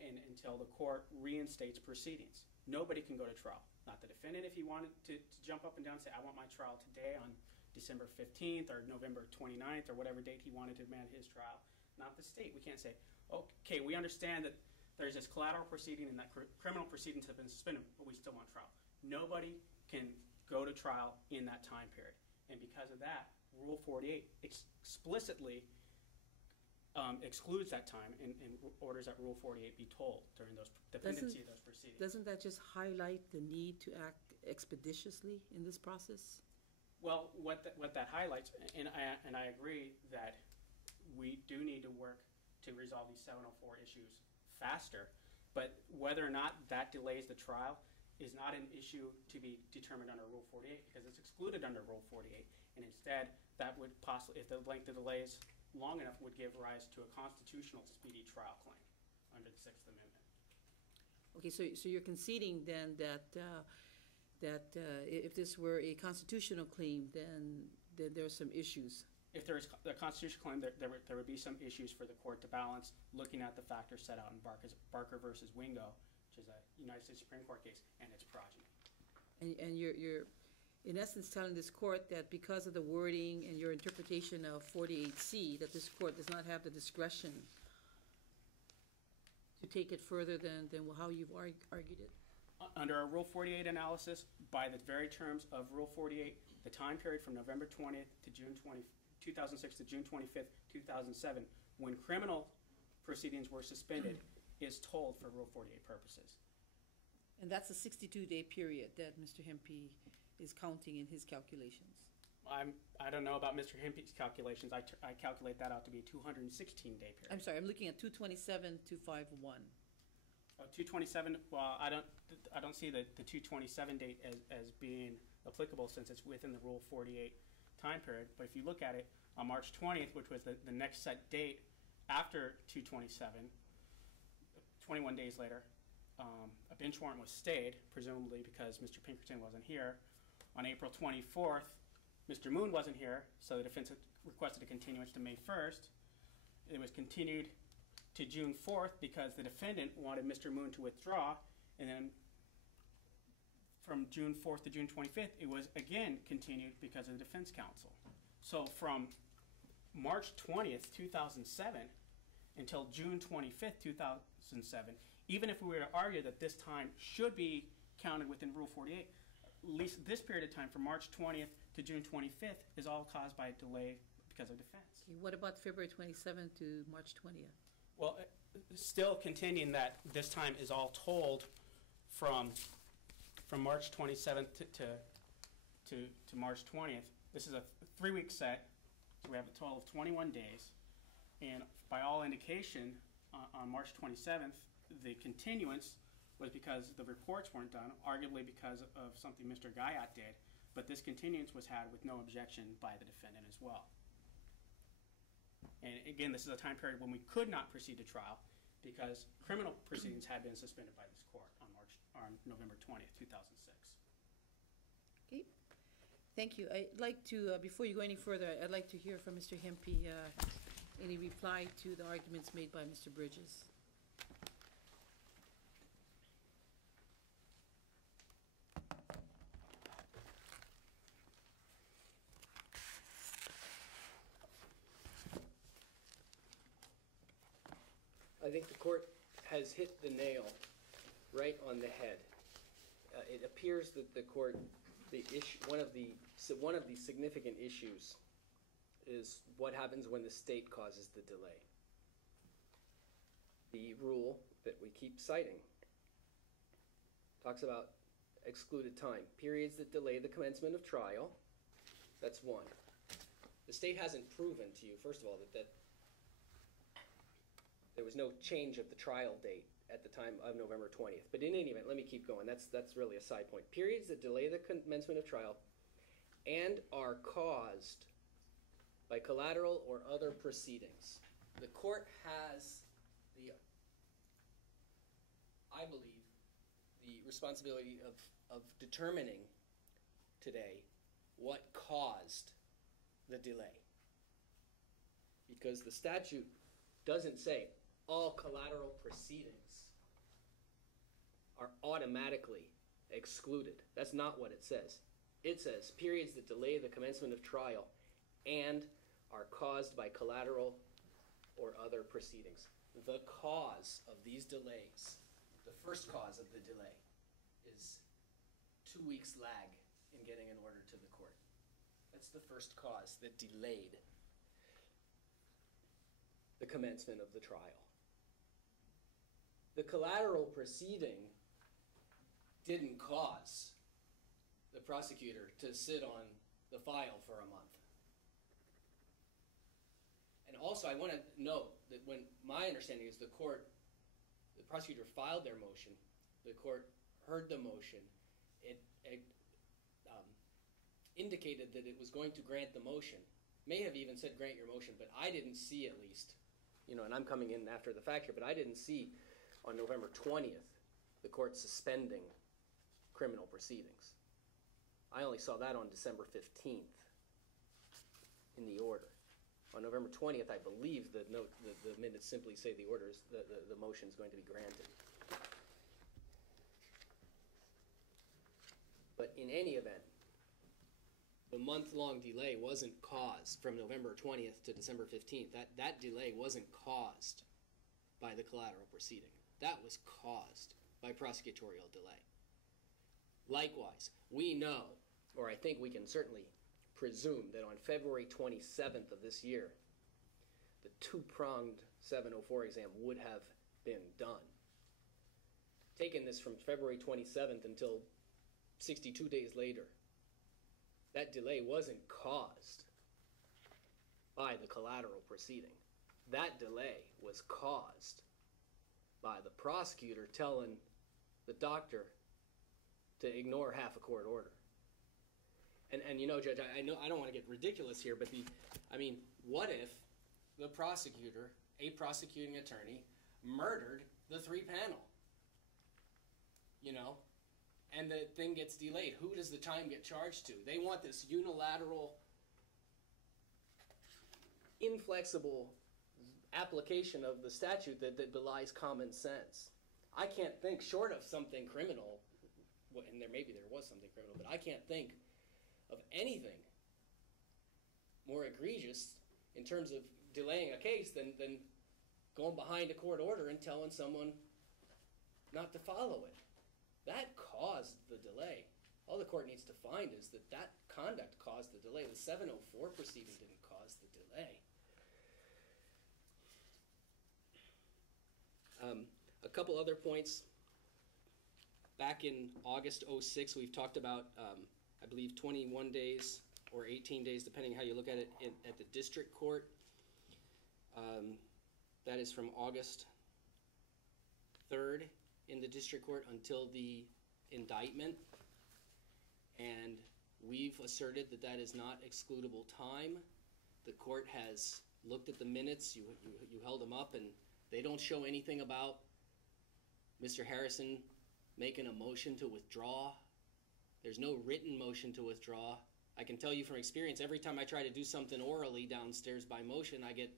and until the court reinstates proceedings. Nobody can go to trial. Not the defendant if he wanted to jump up and down and say, I want my trial today on December 15th or November 29th or whatever date he wanted to demand his trial. Not the state. We can't say, okay, we understand that there's this collateral proceeding and that criminal proceedings have been suspended, but we still want trial. Nobody can go to trial in that time period. And because of that, Rule 48 explicitly excludes that time and orders that Rule 48 be told during the pendency of those proceedings. Doesn't that just highlight the need to act expeditiously in this process? Well, what that highlights, and I agree that we do need to work to resolve these 704 issues faster, but whether or not that delays the trial is not an issue to be determined under Rule 48 because it's excluded under Rule 48, and instead that would possibly, if the length of delay is long enough, would give rise to a constitutional speedy trial claim under the Sixth Amendment. Okay, so you're conceding then that if this were a constitutional claim, then there are some issues. If there is a constitutional claim, there would be some issues for the court to balance, looking at the factors set out in Barker versus Wingo, which is a United States Supreme Court case, and its progeny. And you're in essence telling this court that because of the wording and your interpretation of 48C, that this court does not have the discretion to take it further than how you've argued it? Under a Rule 48 analysis, by the very terms of Rule 48, the time period from November 20th to June 2006 to June 25th, 2007, when criminal proceedings were suspended, is told for Rule 48 purposes. And that's a 62-day period that Mr. Hempy is counting in his calculations. I don't know about Mr. Hempy's calculations. I calculate that out to be a 216-day period. I'm sorry, I'm looking at 227-251. 227. Well, I don't see the 227 date as being applicable since it's within the Rule 48 time period. But if you look at it, on March 20th, which was the next set date after 227, 21 days later, a bench warrant was stayed, presumably because Mr. Pinkerton wasn't here. On April 24th, Mr. Moon wasn't here, so the defense requested a continuance to May 1st. It was continued to June 4th because the defendant wanted Mr. Moon to withdraw, and then from June 4th to June 25th, it was again continued because of the defense counsel. So from March 20th, 2007 until June 25th, 2007, even if we were to argue that this time should be counted within Rule 48, at least this period of time from March 20th to June 25th is all caused by a delay because of defense. Okay, what about February 27th to March 20th? Well, still contending that this time is all told from March 27th to March 20th. This is a 3-week set, so we have a total of 21 days. And by all indication, on March 27th, the continuance was because the reports weren't done, arguably because of something Mr. Guyot did, but this continuance was had with no objection by the defendant as well. And again, this is a time period when we could not proceed to trial because criminal proceedings had been suspended by this court on November 20th, 2006. Okay, thank you. I'd like to, before you go any further, I'd like to hear from Mr. Hempy, any reply to the arguments made by Mr. Bridges. I think the court has hit the nail right on the head. It appears that the court, one of the significant issues is what happens when the state causes the delay. The rule that we keep citing talks about excluded time, periods that delay the commencement of trial. That's one. The state hasn't proven to you, first of all, that there was no change of the trial date at the time of November 20th. But in any event, let me keep going. That's really a side point. Periods that delay the commencement of trial and are caused by collateral or other proceedings. The court has I believe, the responsibility of determining today what caused the delay. Because the statute doesn't say all collateral proceedings are automatically excluded. That's not what it says. It says periods that delay the commencement of trial and are caused by collateral or other proceedings. The cause of these delays, the first cause of the delay, is 2 weeks lag in getting an order to the court. That's the first cause that delayed the commencement of the trial. The collateral proceeding didn't cause the prosecutor to sit on the file for a month. And also, I want to note that when my understanding is the prosecutor filed their motion, the court heard the motion, it indicated that it was going to grant the motion, may have even said grant your motion, but I didn't see, at least, and I'm coming in after the fact here, but I didn't see on November 20th the court suspending criminal proceedings. I only saw that on December 15th in the order. On November 20th, I believe the minutes simply say the motion is going to be granted. But in any event, the month-long delay wasn't caused from November 20th to December 15th. That delay wasn't caused by the collateral proceeding. That was caused by prosecutorial delay. Likewise, we know, or I think we can certainly presume, that on February 27th of this year, the two-pronged 704 exam would have been done. Taking this from February 27th until 62 days later, that delay wasn't caused by the collateral proceeding. That delay was caused by the prosecutor telling the doctor to ignore half a court order. And Judge, I know I don't want to get ridiculous here, but what if the prosecutor, a prosecuting attorney, murdered the three-panel? And the thing gets delayed. Who does the time get charged to? They want this unilateral, inflexible application of the statute that belies common sense. I can't think, short of something criminal, and maybe there was something criminal, but I can't think of anything more egregious in terms of delaying a case than going behind a court order and telling someone not to follow it. That caused the delay. All the court needs to find is that conduct caused the delay. The 704 proceeding didn't cause the delay. A couple other points. Back in August 06, we've talked about, I believe, 21 days or 18 days, depending how you look at it, at the district court. That is from August 3rd in the district court until the indictment. And we've asserted that that is not excludable time. The court has looked at the minutes. You held them up, and They don't show anything about Mr. Harrison making a motion to withdraw. There's no written motion to withdraw. I can tell you from experience, every time I try to do something orally downstairs by motion, I get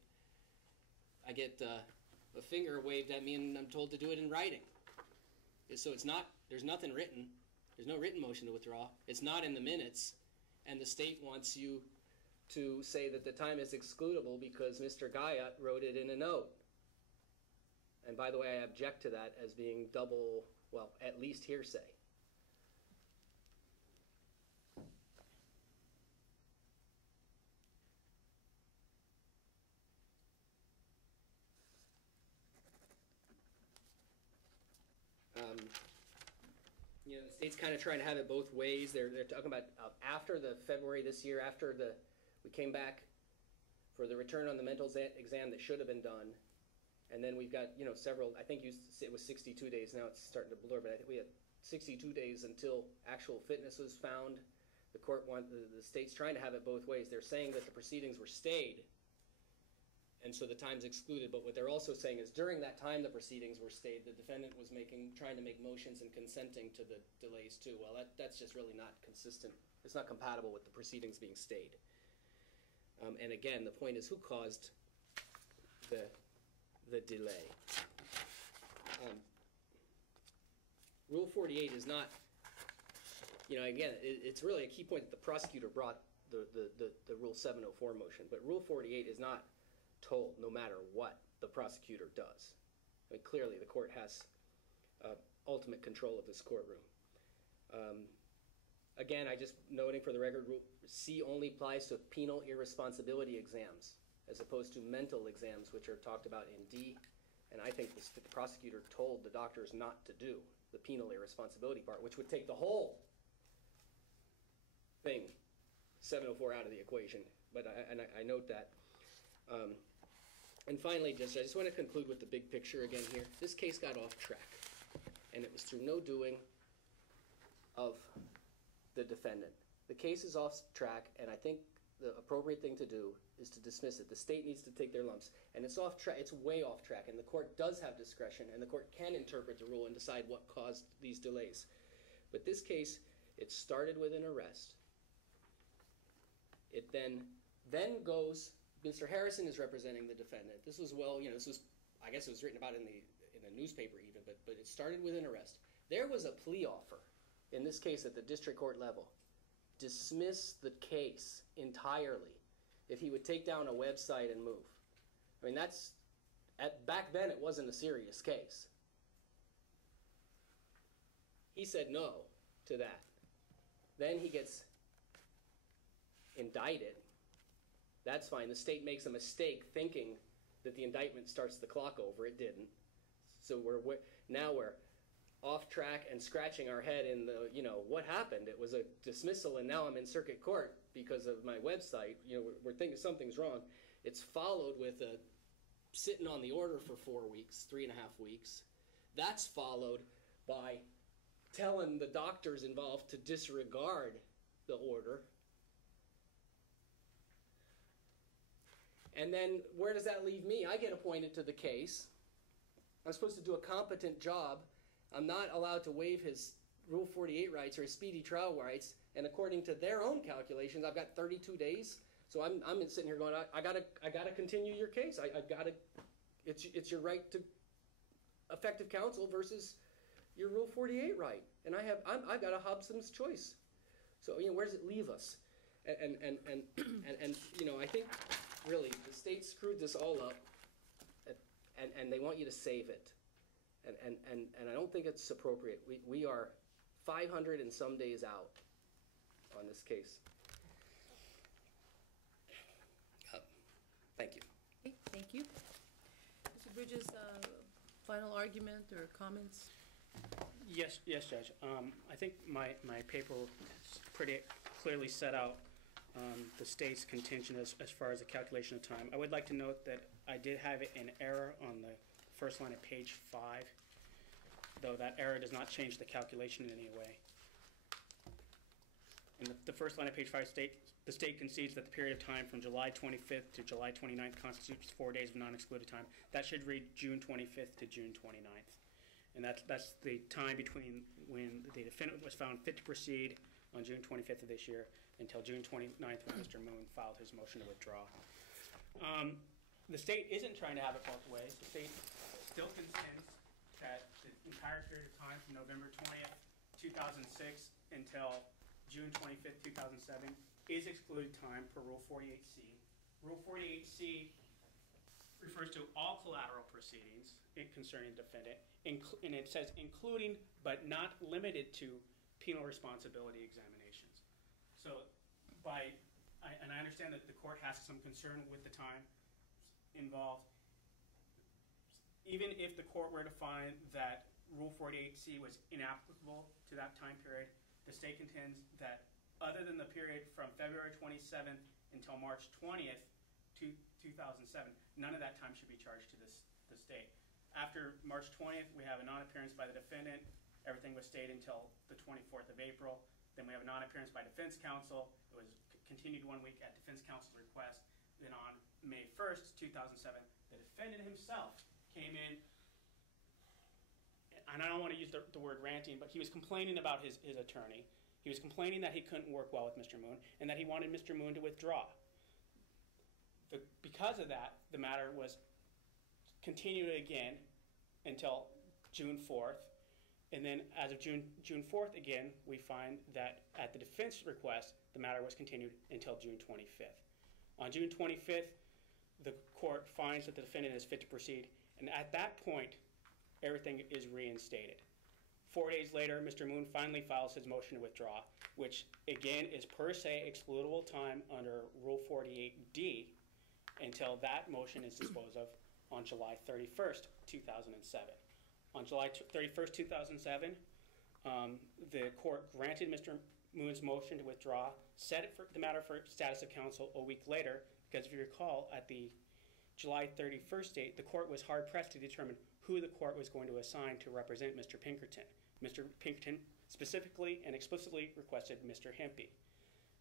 a finger waved at me and I'm told to do it in writing. So there's nothing written. There's no written motion to withdraw. It's not in the minutes, and the state wants you to say that the time is excludable because Mr. Guyot wrote it in a note. And by the way, I object to that as being double, well, at least hearsay. The state's kind of trying to have it both ways. They're talking about after the February this year, we came back for the return on the mental exam that should have been done, and then we've got several. I think it was 62 days. Now it's starting to blur, but I think we had 62 days until actual fitness was found. The state's trying to have it both ways. They're saying that the proceedings were stayed, and so the time's excluded, but what they're also saying is during that time the proceedings were stayed, the defendant was trying to make motions and consenting to the delays too. Well, that's just really not consistent. It's not compatible with the proceedings being stayed. And again, the point is who caused the delay. Rule 48 is not, again, it's really a key point that the prosecutor brought the Rule 704 motion, but Rule 48 is not told no matter what the prosecutor does. I mean, clearly the court has ultimate control of this courtroom. Again, I just noting for the record, Rule C only applies to penal irresponsibility exams as opposed to mental exams, which are talked about in D. And I think the prosecutor told the doctors not to do the penal irresponsibility part, which would take the whole thing, 704, out of the equation. But I note that. And finally, I just want to conclude with the big picture again here. This case got off track, and it was through no doing of the defendant. The case is off track, and I think the appropriate thing to do is to dismiss it. The state needs to take their lumps, and it's off track. It's way off track, and the court does have discretion, and the court can interpret the rule and decide what caused these delays. But this case, it started with an arrest. It then goes. Mr. Harrison is representing the defendant. This was I guess it was written about in the newspaper even, but it started with an arrest. There was a plea offer in this case at the district court level. Dismiss the case entirely if he would take down a website and move. I mean, back then it wasn't a serious case. He said no to that. Then he gets indicted. That's fine. The state makes a mistake thinking that the indictment starts the clock over. It didn't. So now we're off track and scratching our head in what happened. It was a dismissal, and now I'm in circuit court because of my website. We're thinking something's wrong. It's followed with a sitting on the order for 4 weeks, 3.5 weeks. That's followed by telling the doctors involved to disregard the order. And then where does that leave me? I get appointed to the case. I'm supposed to do a competent job. I'm not allowed to waive his Rule 48 rights or his speedy trial rights. And according to their own calculations, I've got 32 days. So I'm sitting here going, I gotta continue your case. It's your right to effective counsel versus your Rule 48 right. And I've got a Hobson's choice. So where does it leave us? And I think really the state screwed this all up, and they want you to save it. And I don't think it's appropriate. We are 500 and some days out on this case. Thank you. Okay, thank you. Mr. Bridges, final argument or comments? Yes, Judge. I think my paper pretty clearly set out the state's contention as far as the calculation of time. I would like to note that I did have an error on the first line of page 5, though that error does not change the calculation in any way. In the first line of page 5, the state concedes that the period of time from July 25th to July 29th constitutes 4 days of non-excluded time. That should read June 25th to June 29th. And that's the time between when the defendant was found fit to proceed on June 25th of this year until June 29th when Mr. Moon filed his motion to withdraw. The state isn't trying to have it both ways. The state still contends that the entire period of time from November 20th, 2006 until June 25th, 2007 is excluded time per Rule 48C. Rule 48C refers to all collateral proceedings concerning the defendant, and it says including but not limited to penal responsibility examinations. So and I understand that the court has some concern with the time involved. Even if the court were to find that Rule 48C was inapplicable to that time period, the state contends that other than the period from February 27th until March 20th, 2007, none of that time should be charged to the state. After March 20th, we have a non-appearance by the defendant. Everything was stayed until the 24th of April. Then we have a non-appearance by defense counsel. It was continued 1 week at defense counsel's request. Then on May 1st, 2007, the defendant himself came in, and I don't want to use the word ranting, but he was complaining about his attorney. He was complaining that he couldn't work well with Mr. Moon and that he wanted Mr. Moon to withdraw. Because of that, the matter was continued again until June 4th. And then as of June 4th again, we find that at the defense request, the matter was continued until June 25th. On June 25th, the court finds that the defendant is fit to proceed, and at that point, everything is reinstated. 4 days later, Mr. Moon finally files his motion to withdraw, which again is per se excludable time under Rule 48D until that motion is disposed of on July 31st, 2007. On July 31st, 2007, the court granted Mr. Moon's motion to withdraw, set the matter for status of counsel a week later, because if you recall, at the July 31st date, the court was hard-pressed to determine who the court was going to assign to represent Mr. Pinkerton. Mr. Pinkerton specifically and explicitly requested Mr. Hempy.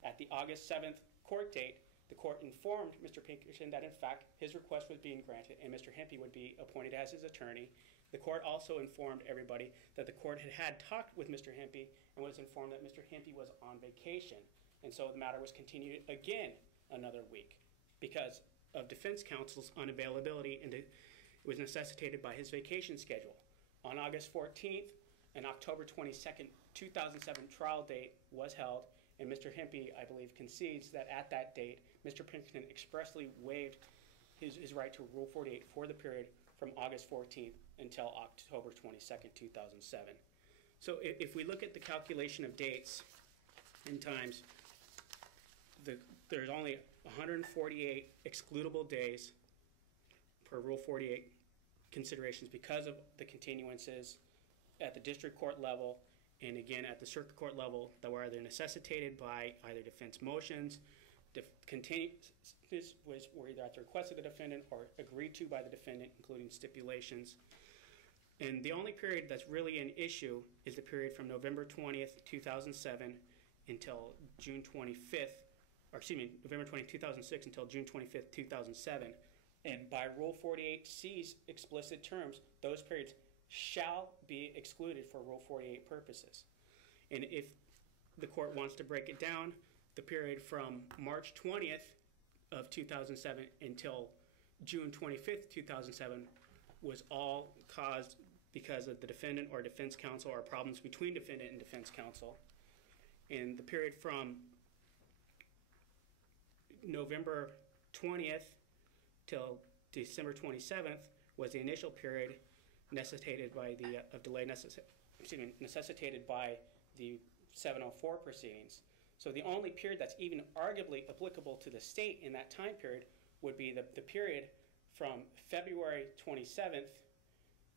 At the August 7th court date, the court informed Mr. Pinkerton that, in fact, his request was being granted and Mr. Hempy would be appointed as his attorney. The court also informed everybody that the court had talked with Mr. Hempy and was informed that Mr. Hempy was on vacation. And so the matter was continued again another week because of defense counsel's unavailability, and it was necessitated by his vacation schedule. On August 14th, an October 22nd, 2007 trial date was held, and Mr. Hempy, I believe, concedes that at that date, Mr. Pinkerton expressly waived his right to Rule 48 for the period from August 14th until October 22nd, 2007. So if we look at the calculation of dates and times, there's only 148 excludable days per Rule 48 considerations because of the continuances at the district court level and again at the circuit court level that were either necessitated by either defense motions, were either at the request of the defendant or agreed to by the defendant, including stipulations. And the only period that's really an issue is the period from November 20th, 2007 until June 25th, or excuse me, November 20th, 2006 until June 25th, 2007. And by Rule 48C's explicit terms, those periods shall be excluded for Rule 48 purposes. And if the court wants to break it down, the period from March 20th of 2007 until June 25th, 2007 was all caused because of the defendant or defense counsel or problems between defendant and defense counsel. And the period from November 20th till December 27th was the initial period necessitated by necessitated by the 704 proceedings. So the only period that's even arguably applicable to the state in that time period would be the period from February 27th,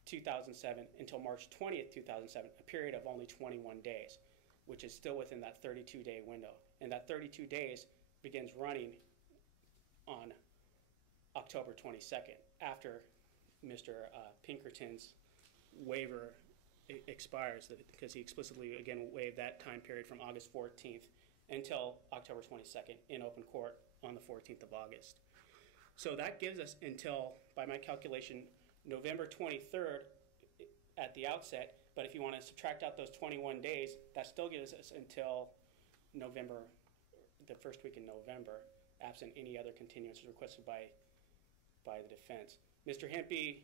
2007 until March 20th, 2007, a period of only 21 days, which is still within that 32-day window. And that 32 days begins running on October 22nd, after Mr. Pinkerton's waiver expires, because he explicitly, again, waived that time period from August 14th until October 22nd in open court on the 14th of August. So that gives us until, by my calculation, November 23rd at the outset, but if you want to subtract out those 21 days, that still gives us until November, the first week in November, absent any other continuance requested by the defense. Mr. Hempy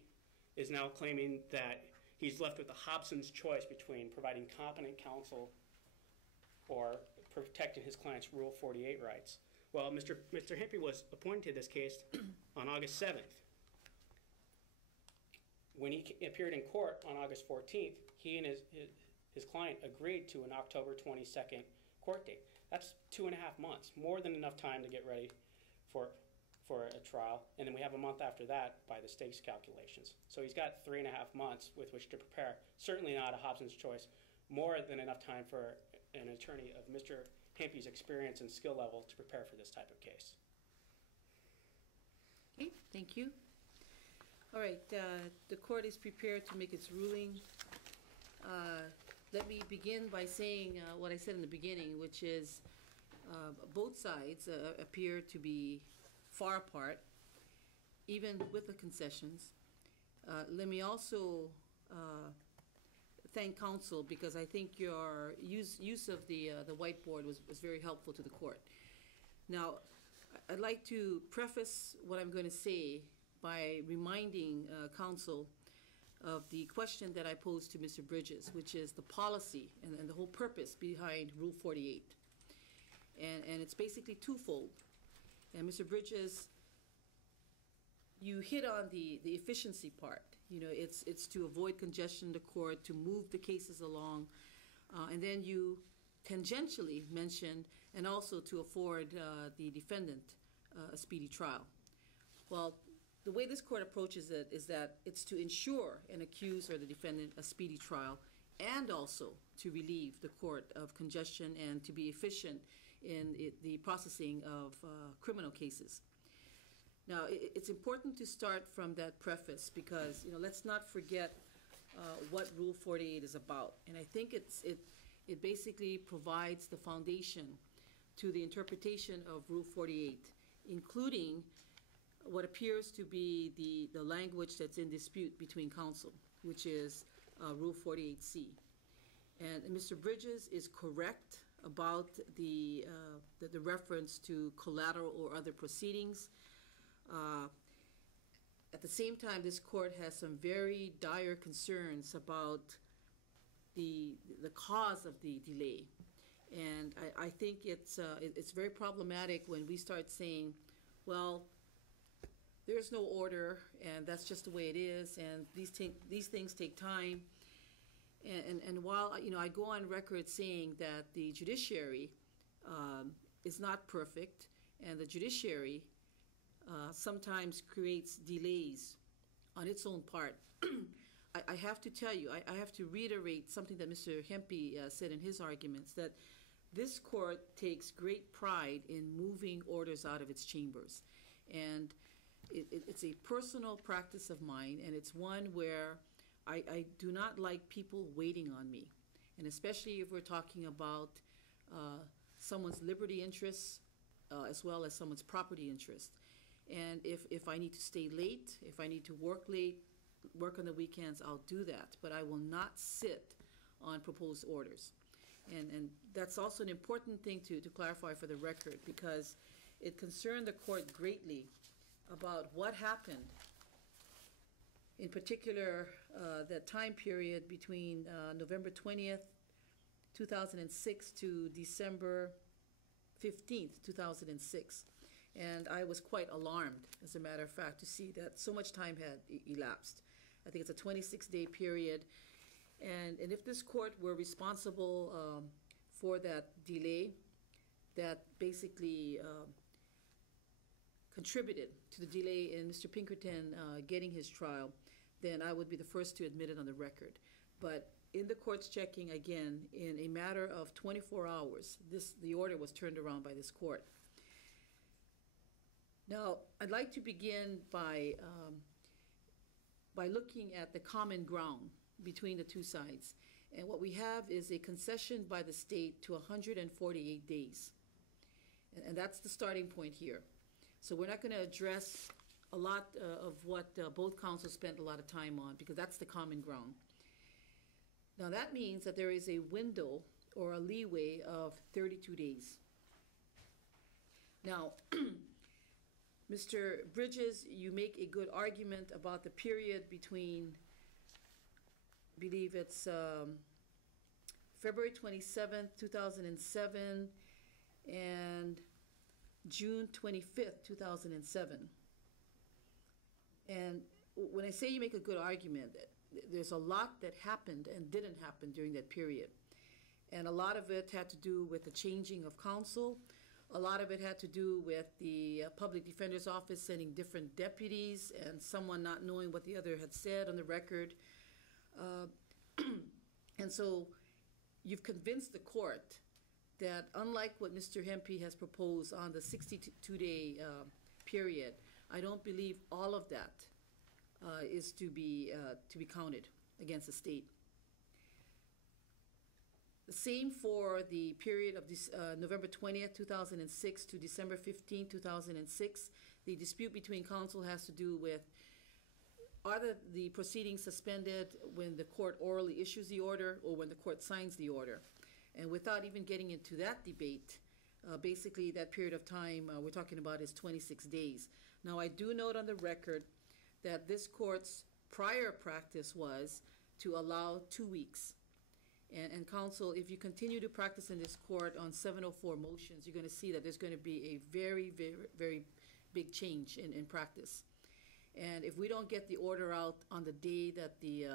is now claiming that he's left with the Hobson's choice between providing competent counsel or protecting his client's Rule 48 rights. Well, Mr. Hempy was appointed to this case on August 7th. When he appeared in court on August 14th, he and his client agreed to an October 22nd court date. That's 2.5 months, more than enough time to get ready for a trial. And then we have a month after that by the state's calculations. So he's got 3.5 months with which to prepare. Certainly not a Hobson's choice. More than enough time for an attorney of Mr. Hempy's experience and skill level to prepare for this type of case. Okay, thank you. All right, the court is prepared to make its ruling. Let me begin by saying what I said in the beginning, which is both sides appear to be far apart, even with the concessions. Let me also thank counsel, because I think your use of the whiteboard was very helpful to the court. Now, I'd like to preface what I'm going to say by reminding counsel of the question that I posed to Mr. Bridges, which is the policy and the whole purpose behind Rule 48. And it's basically twofold. And Mr. Bridges, you hit on the efficiency part. You know, it's to avoid congestion in the court, to move the cases along. And then you tangentially mentioned, and also to afford the defendant a speedy trial. Well, the way this court approaches it is that it's to ensure an accused or the defendant a speedy trial, and also to relieve the court of congestion and to be efficient in the processing of criminal cases. Now, it's important to start from that preface, because, you know, let's not forget what Rule 48 is about. And I think it basically provides the foundation to the interpretation of Rule 48, including what appears to be the language that's in dispute between counsel, which is Rule 48C. And Mr. Bridges is correct about the reference to collateral or other proceedings. At the same time, this court has some very dire concerns about the cause of the delay. And I think it's very problematic when we start saying, well, there's no order, and that's just the way it is, and these things take time. And while, you know, I go on record saying that the judiciary is not perfect, and the judiciary sometimes creates delays on its own part, I have to tell you, I have to reiterate something that Mr. Hempy said in his arguments, that this court takes great pride in moving orders out of its chambers. And it's a personal practice of mine, and it's one where I do not like people waiting on me. And especially if we're talking about someone's liberty interests as well as someone's property interest. And if I need to stay late, if I need to work late, work on the weekends, I'll do that. But I will not sit on proposed orders. And that's also an important thing to clarify for the record, because it concerned the court greatly about what happened, in particular that time period between November 20th, 2006 to December 15th, 2006. And I was quite alarmed, as a matter of fact, to see that so much time had elapsed. I think it's a 26-day period. And if this court were responsible for that delay, that basically contributed to the delay in Mr. Pinkerton getting his trial, then I would be the first to admit it on the record. But in the court's checking, again, in a matter of 24 hours, the order was turned around by this court. Now, I'd like to begin by looking at the common ground between the two sides. And what we have is a concession by the state to 148 days. And that's the starting point here. So we're not going to address a lot of what both councils spent a lot of time on, because that's the common ground. Now that means that there is a window or a leeway of 32 days. Now, Mr. Bridges, you make a good argument about the period between, I believe it's February 27th, 2007 and June 25th, 2007. And when I say you make a good argument, there's a lot that happened and didn't happen during that period. And a lot of it had to do with the changing of council. A lot of it had to do with the public defender's office sending different deputies and someone not knowing what the other had said on the record. And so you've convinced the court that unlike what Mr. Hempy has proposed on the 62-day period, I don't believe all of that is to be counted against the state. The same for the period of this, November 20th, 2006 to December 15th, 2006. The dispute between council has to do with, are the proceedings suspended when the court orally issues the order or when the court signs the order? And without even getting into that debate, basically that period of time we're talking about is 26 days. Now I do note on the record that this court's prior practice was to allow 2 weeks. And counsel, if you continue to practice in this court on 704 motions, you're going to see that there's going to be a very, very, very big change in practice. And if we don't get the order out on the day that the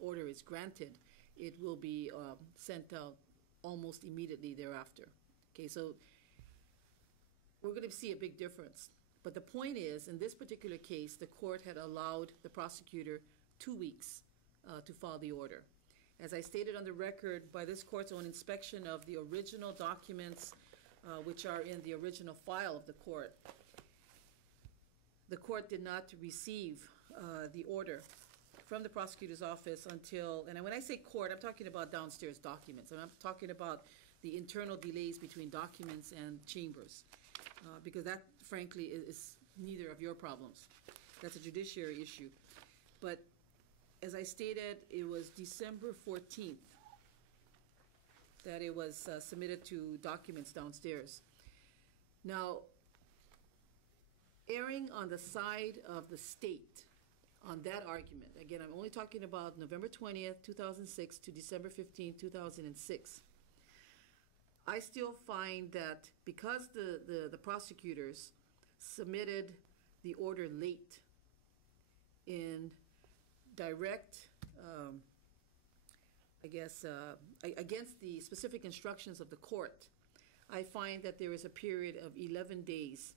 order is granted, it will be sent out almost immediately thereafter. Okay, so we're going to see a big difference. But the point is, in this particular case, the court had allowed the prosecutor 2 weeks to file the order. As I stated on the record, by this court's own inspection of the original documents, which are in the original file of the court did not receive the order from the prosecutor's office until, and when I say court, I'm talking about downstairs documents, and I'm talking about the internal delays between documents and chambers, because that, frankly, is neither of your problems. That's a judiciary issue. But as I stated, it was December 14th that it was submitted to documents downstairs. Now, erring on the side of the state on that argument, again, I'm only talking about November 20th, 2006 to December 15th, 2006. I still find that because the prosecutors submitted the order late in direct, against the specific instructions of the court, I find that there is a period of 11 days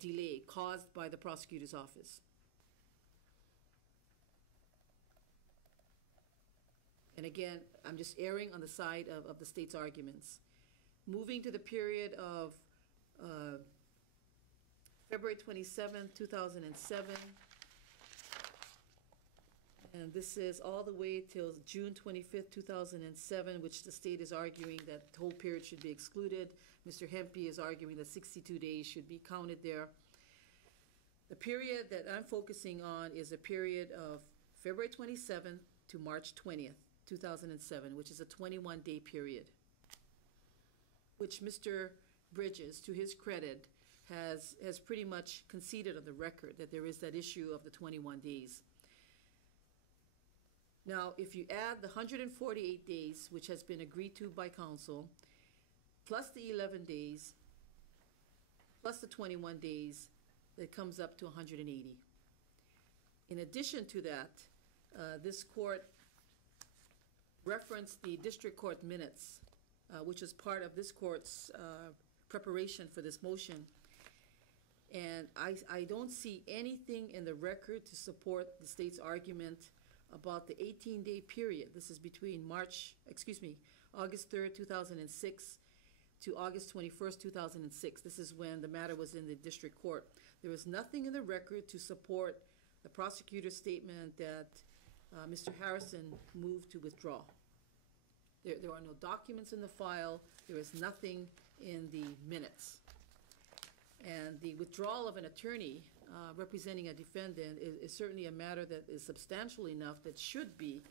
delay caused by the prosecutor's office. And again, I'm just erring on the side of the state's arguments. Moving to the period of February 27th, 2007, and this is all the way till June 25th, 2007, which the state is arguing that the whole period should be excluded. Mr. Hempy is arguing that 62 days should be counted there. The period that I'm focusing on is a period of February 27th to March 20th, 2007, which is a 21-day period, which Mr. Bridges, to his credit, has pretty much conceded on the record that there is that issue of the 21 days. Now, if you add the 148 days, which has been agreed to by council, plus the 11 days, plus the 21 days, it comes up to 180. In addition to that, this court referenced the district court minutes, which is part of this court's preparation for this motion. And I don't see anything in the record to support the state's argument about the 18-day period. This is between August 3rd, 2006 to August 21st, 2006. This is when the matter was in the district court. There was nothing in the record to support the prosecutor's statement that Mr. Harrison moved to withdraw. There are no documents in the file, there is nothing in the minutes. And the withdrawal of an attorney representing a defendant is certainly a matter that is substantial enough that should be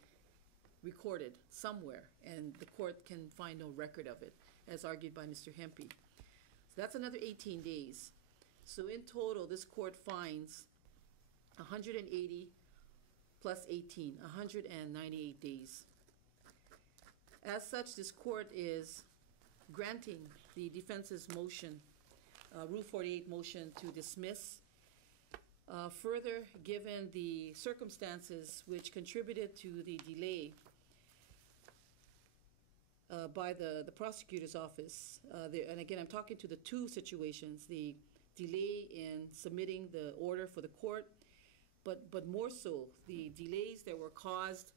recorded somewhere, and the court can find no record of it, as argued by Mr. Hempy. So that's another 18 days. So in total, this court finds 180 plus 18, 198 days. As such, this court is granting the defense's motion, Rule 48 motion to dismiss. Further, given the circumstances which contributed to the delay by the prosecutor's office, and again, I'm talking to the two situations, the delay in submitting the order for the court, but more so, the delays that were caused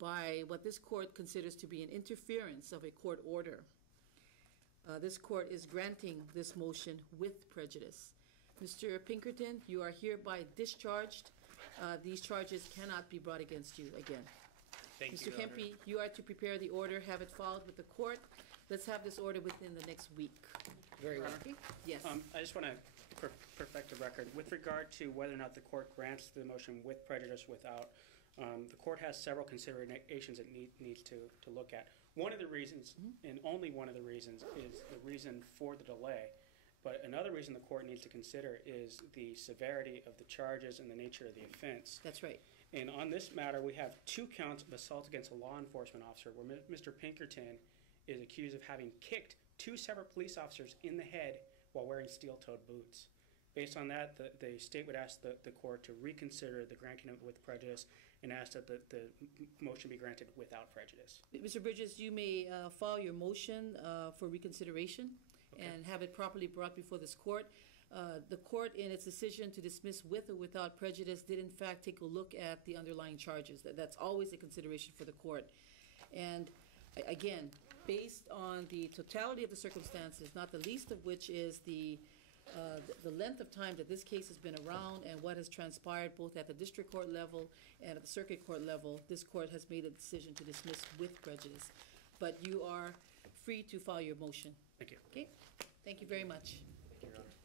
by what this court considers to be an interference of a court order. This court is granting this motion with prejudice. Mr. Pinkerton, you are hereby discharged. These charges cannot be brought against you again. Thank you, Mr. Your Honor. Hempy, you are to prepare the order, have it filed with the court. Let's have this order within the next week. Very well. Okay? Yes. I just want to perfect the record. With regard to whether or not the court grants the motion with prejudice, without, the court has several considerations it needs to look at. One of the reasons, and only one of the reasons, is the reason for the delay. But another reason the court needs to consider is the severity of the charges and the nature of the offense. That's right. And on this matter, we have 2 counts of assault against a law enforcement officer where Mr. Pinkerton is accused of having kicked 2 separate police officers in the head while wearing steel-toed boots. Based on that, the state would ask the court to reconsider the granting of with prejudice and ask that the motion be granted without prejudice. Mr. Bridges, you may file your motion for reconsideration and have it properly brought before this court. The court, in its decision to dismiss with or without prejudice, did in fact take a look at the underlying charges. That's always a consideration for the court. And again, based on the totality of the circumstances, not the least of which is the length of time that this case has been around and what has transpired both at the district court level and at the circuit court level, this court has made a decision to dismiss with prejudice. But you are free to file your motion. Thank you. Okay? Thank you very much. Thank you, Your Honor.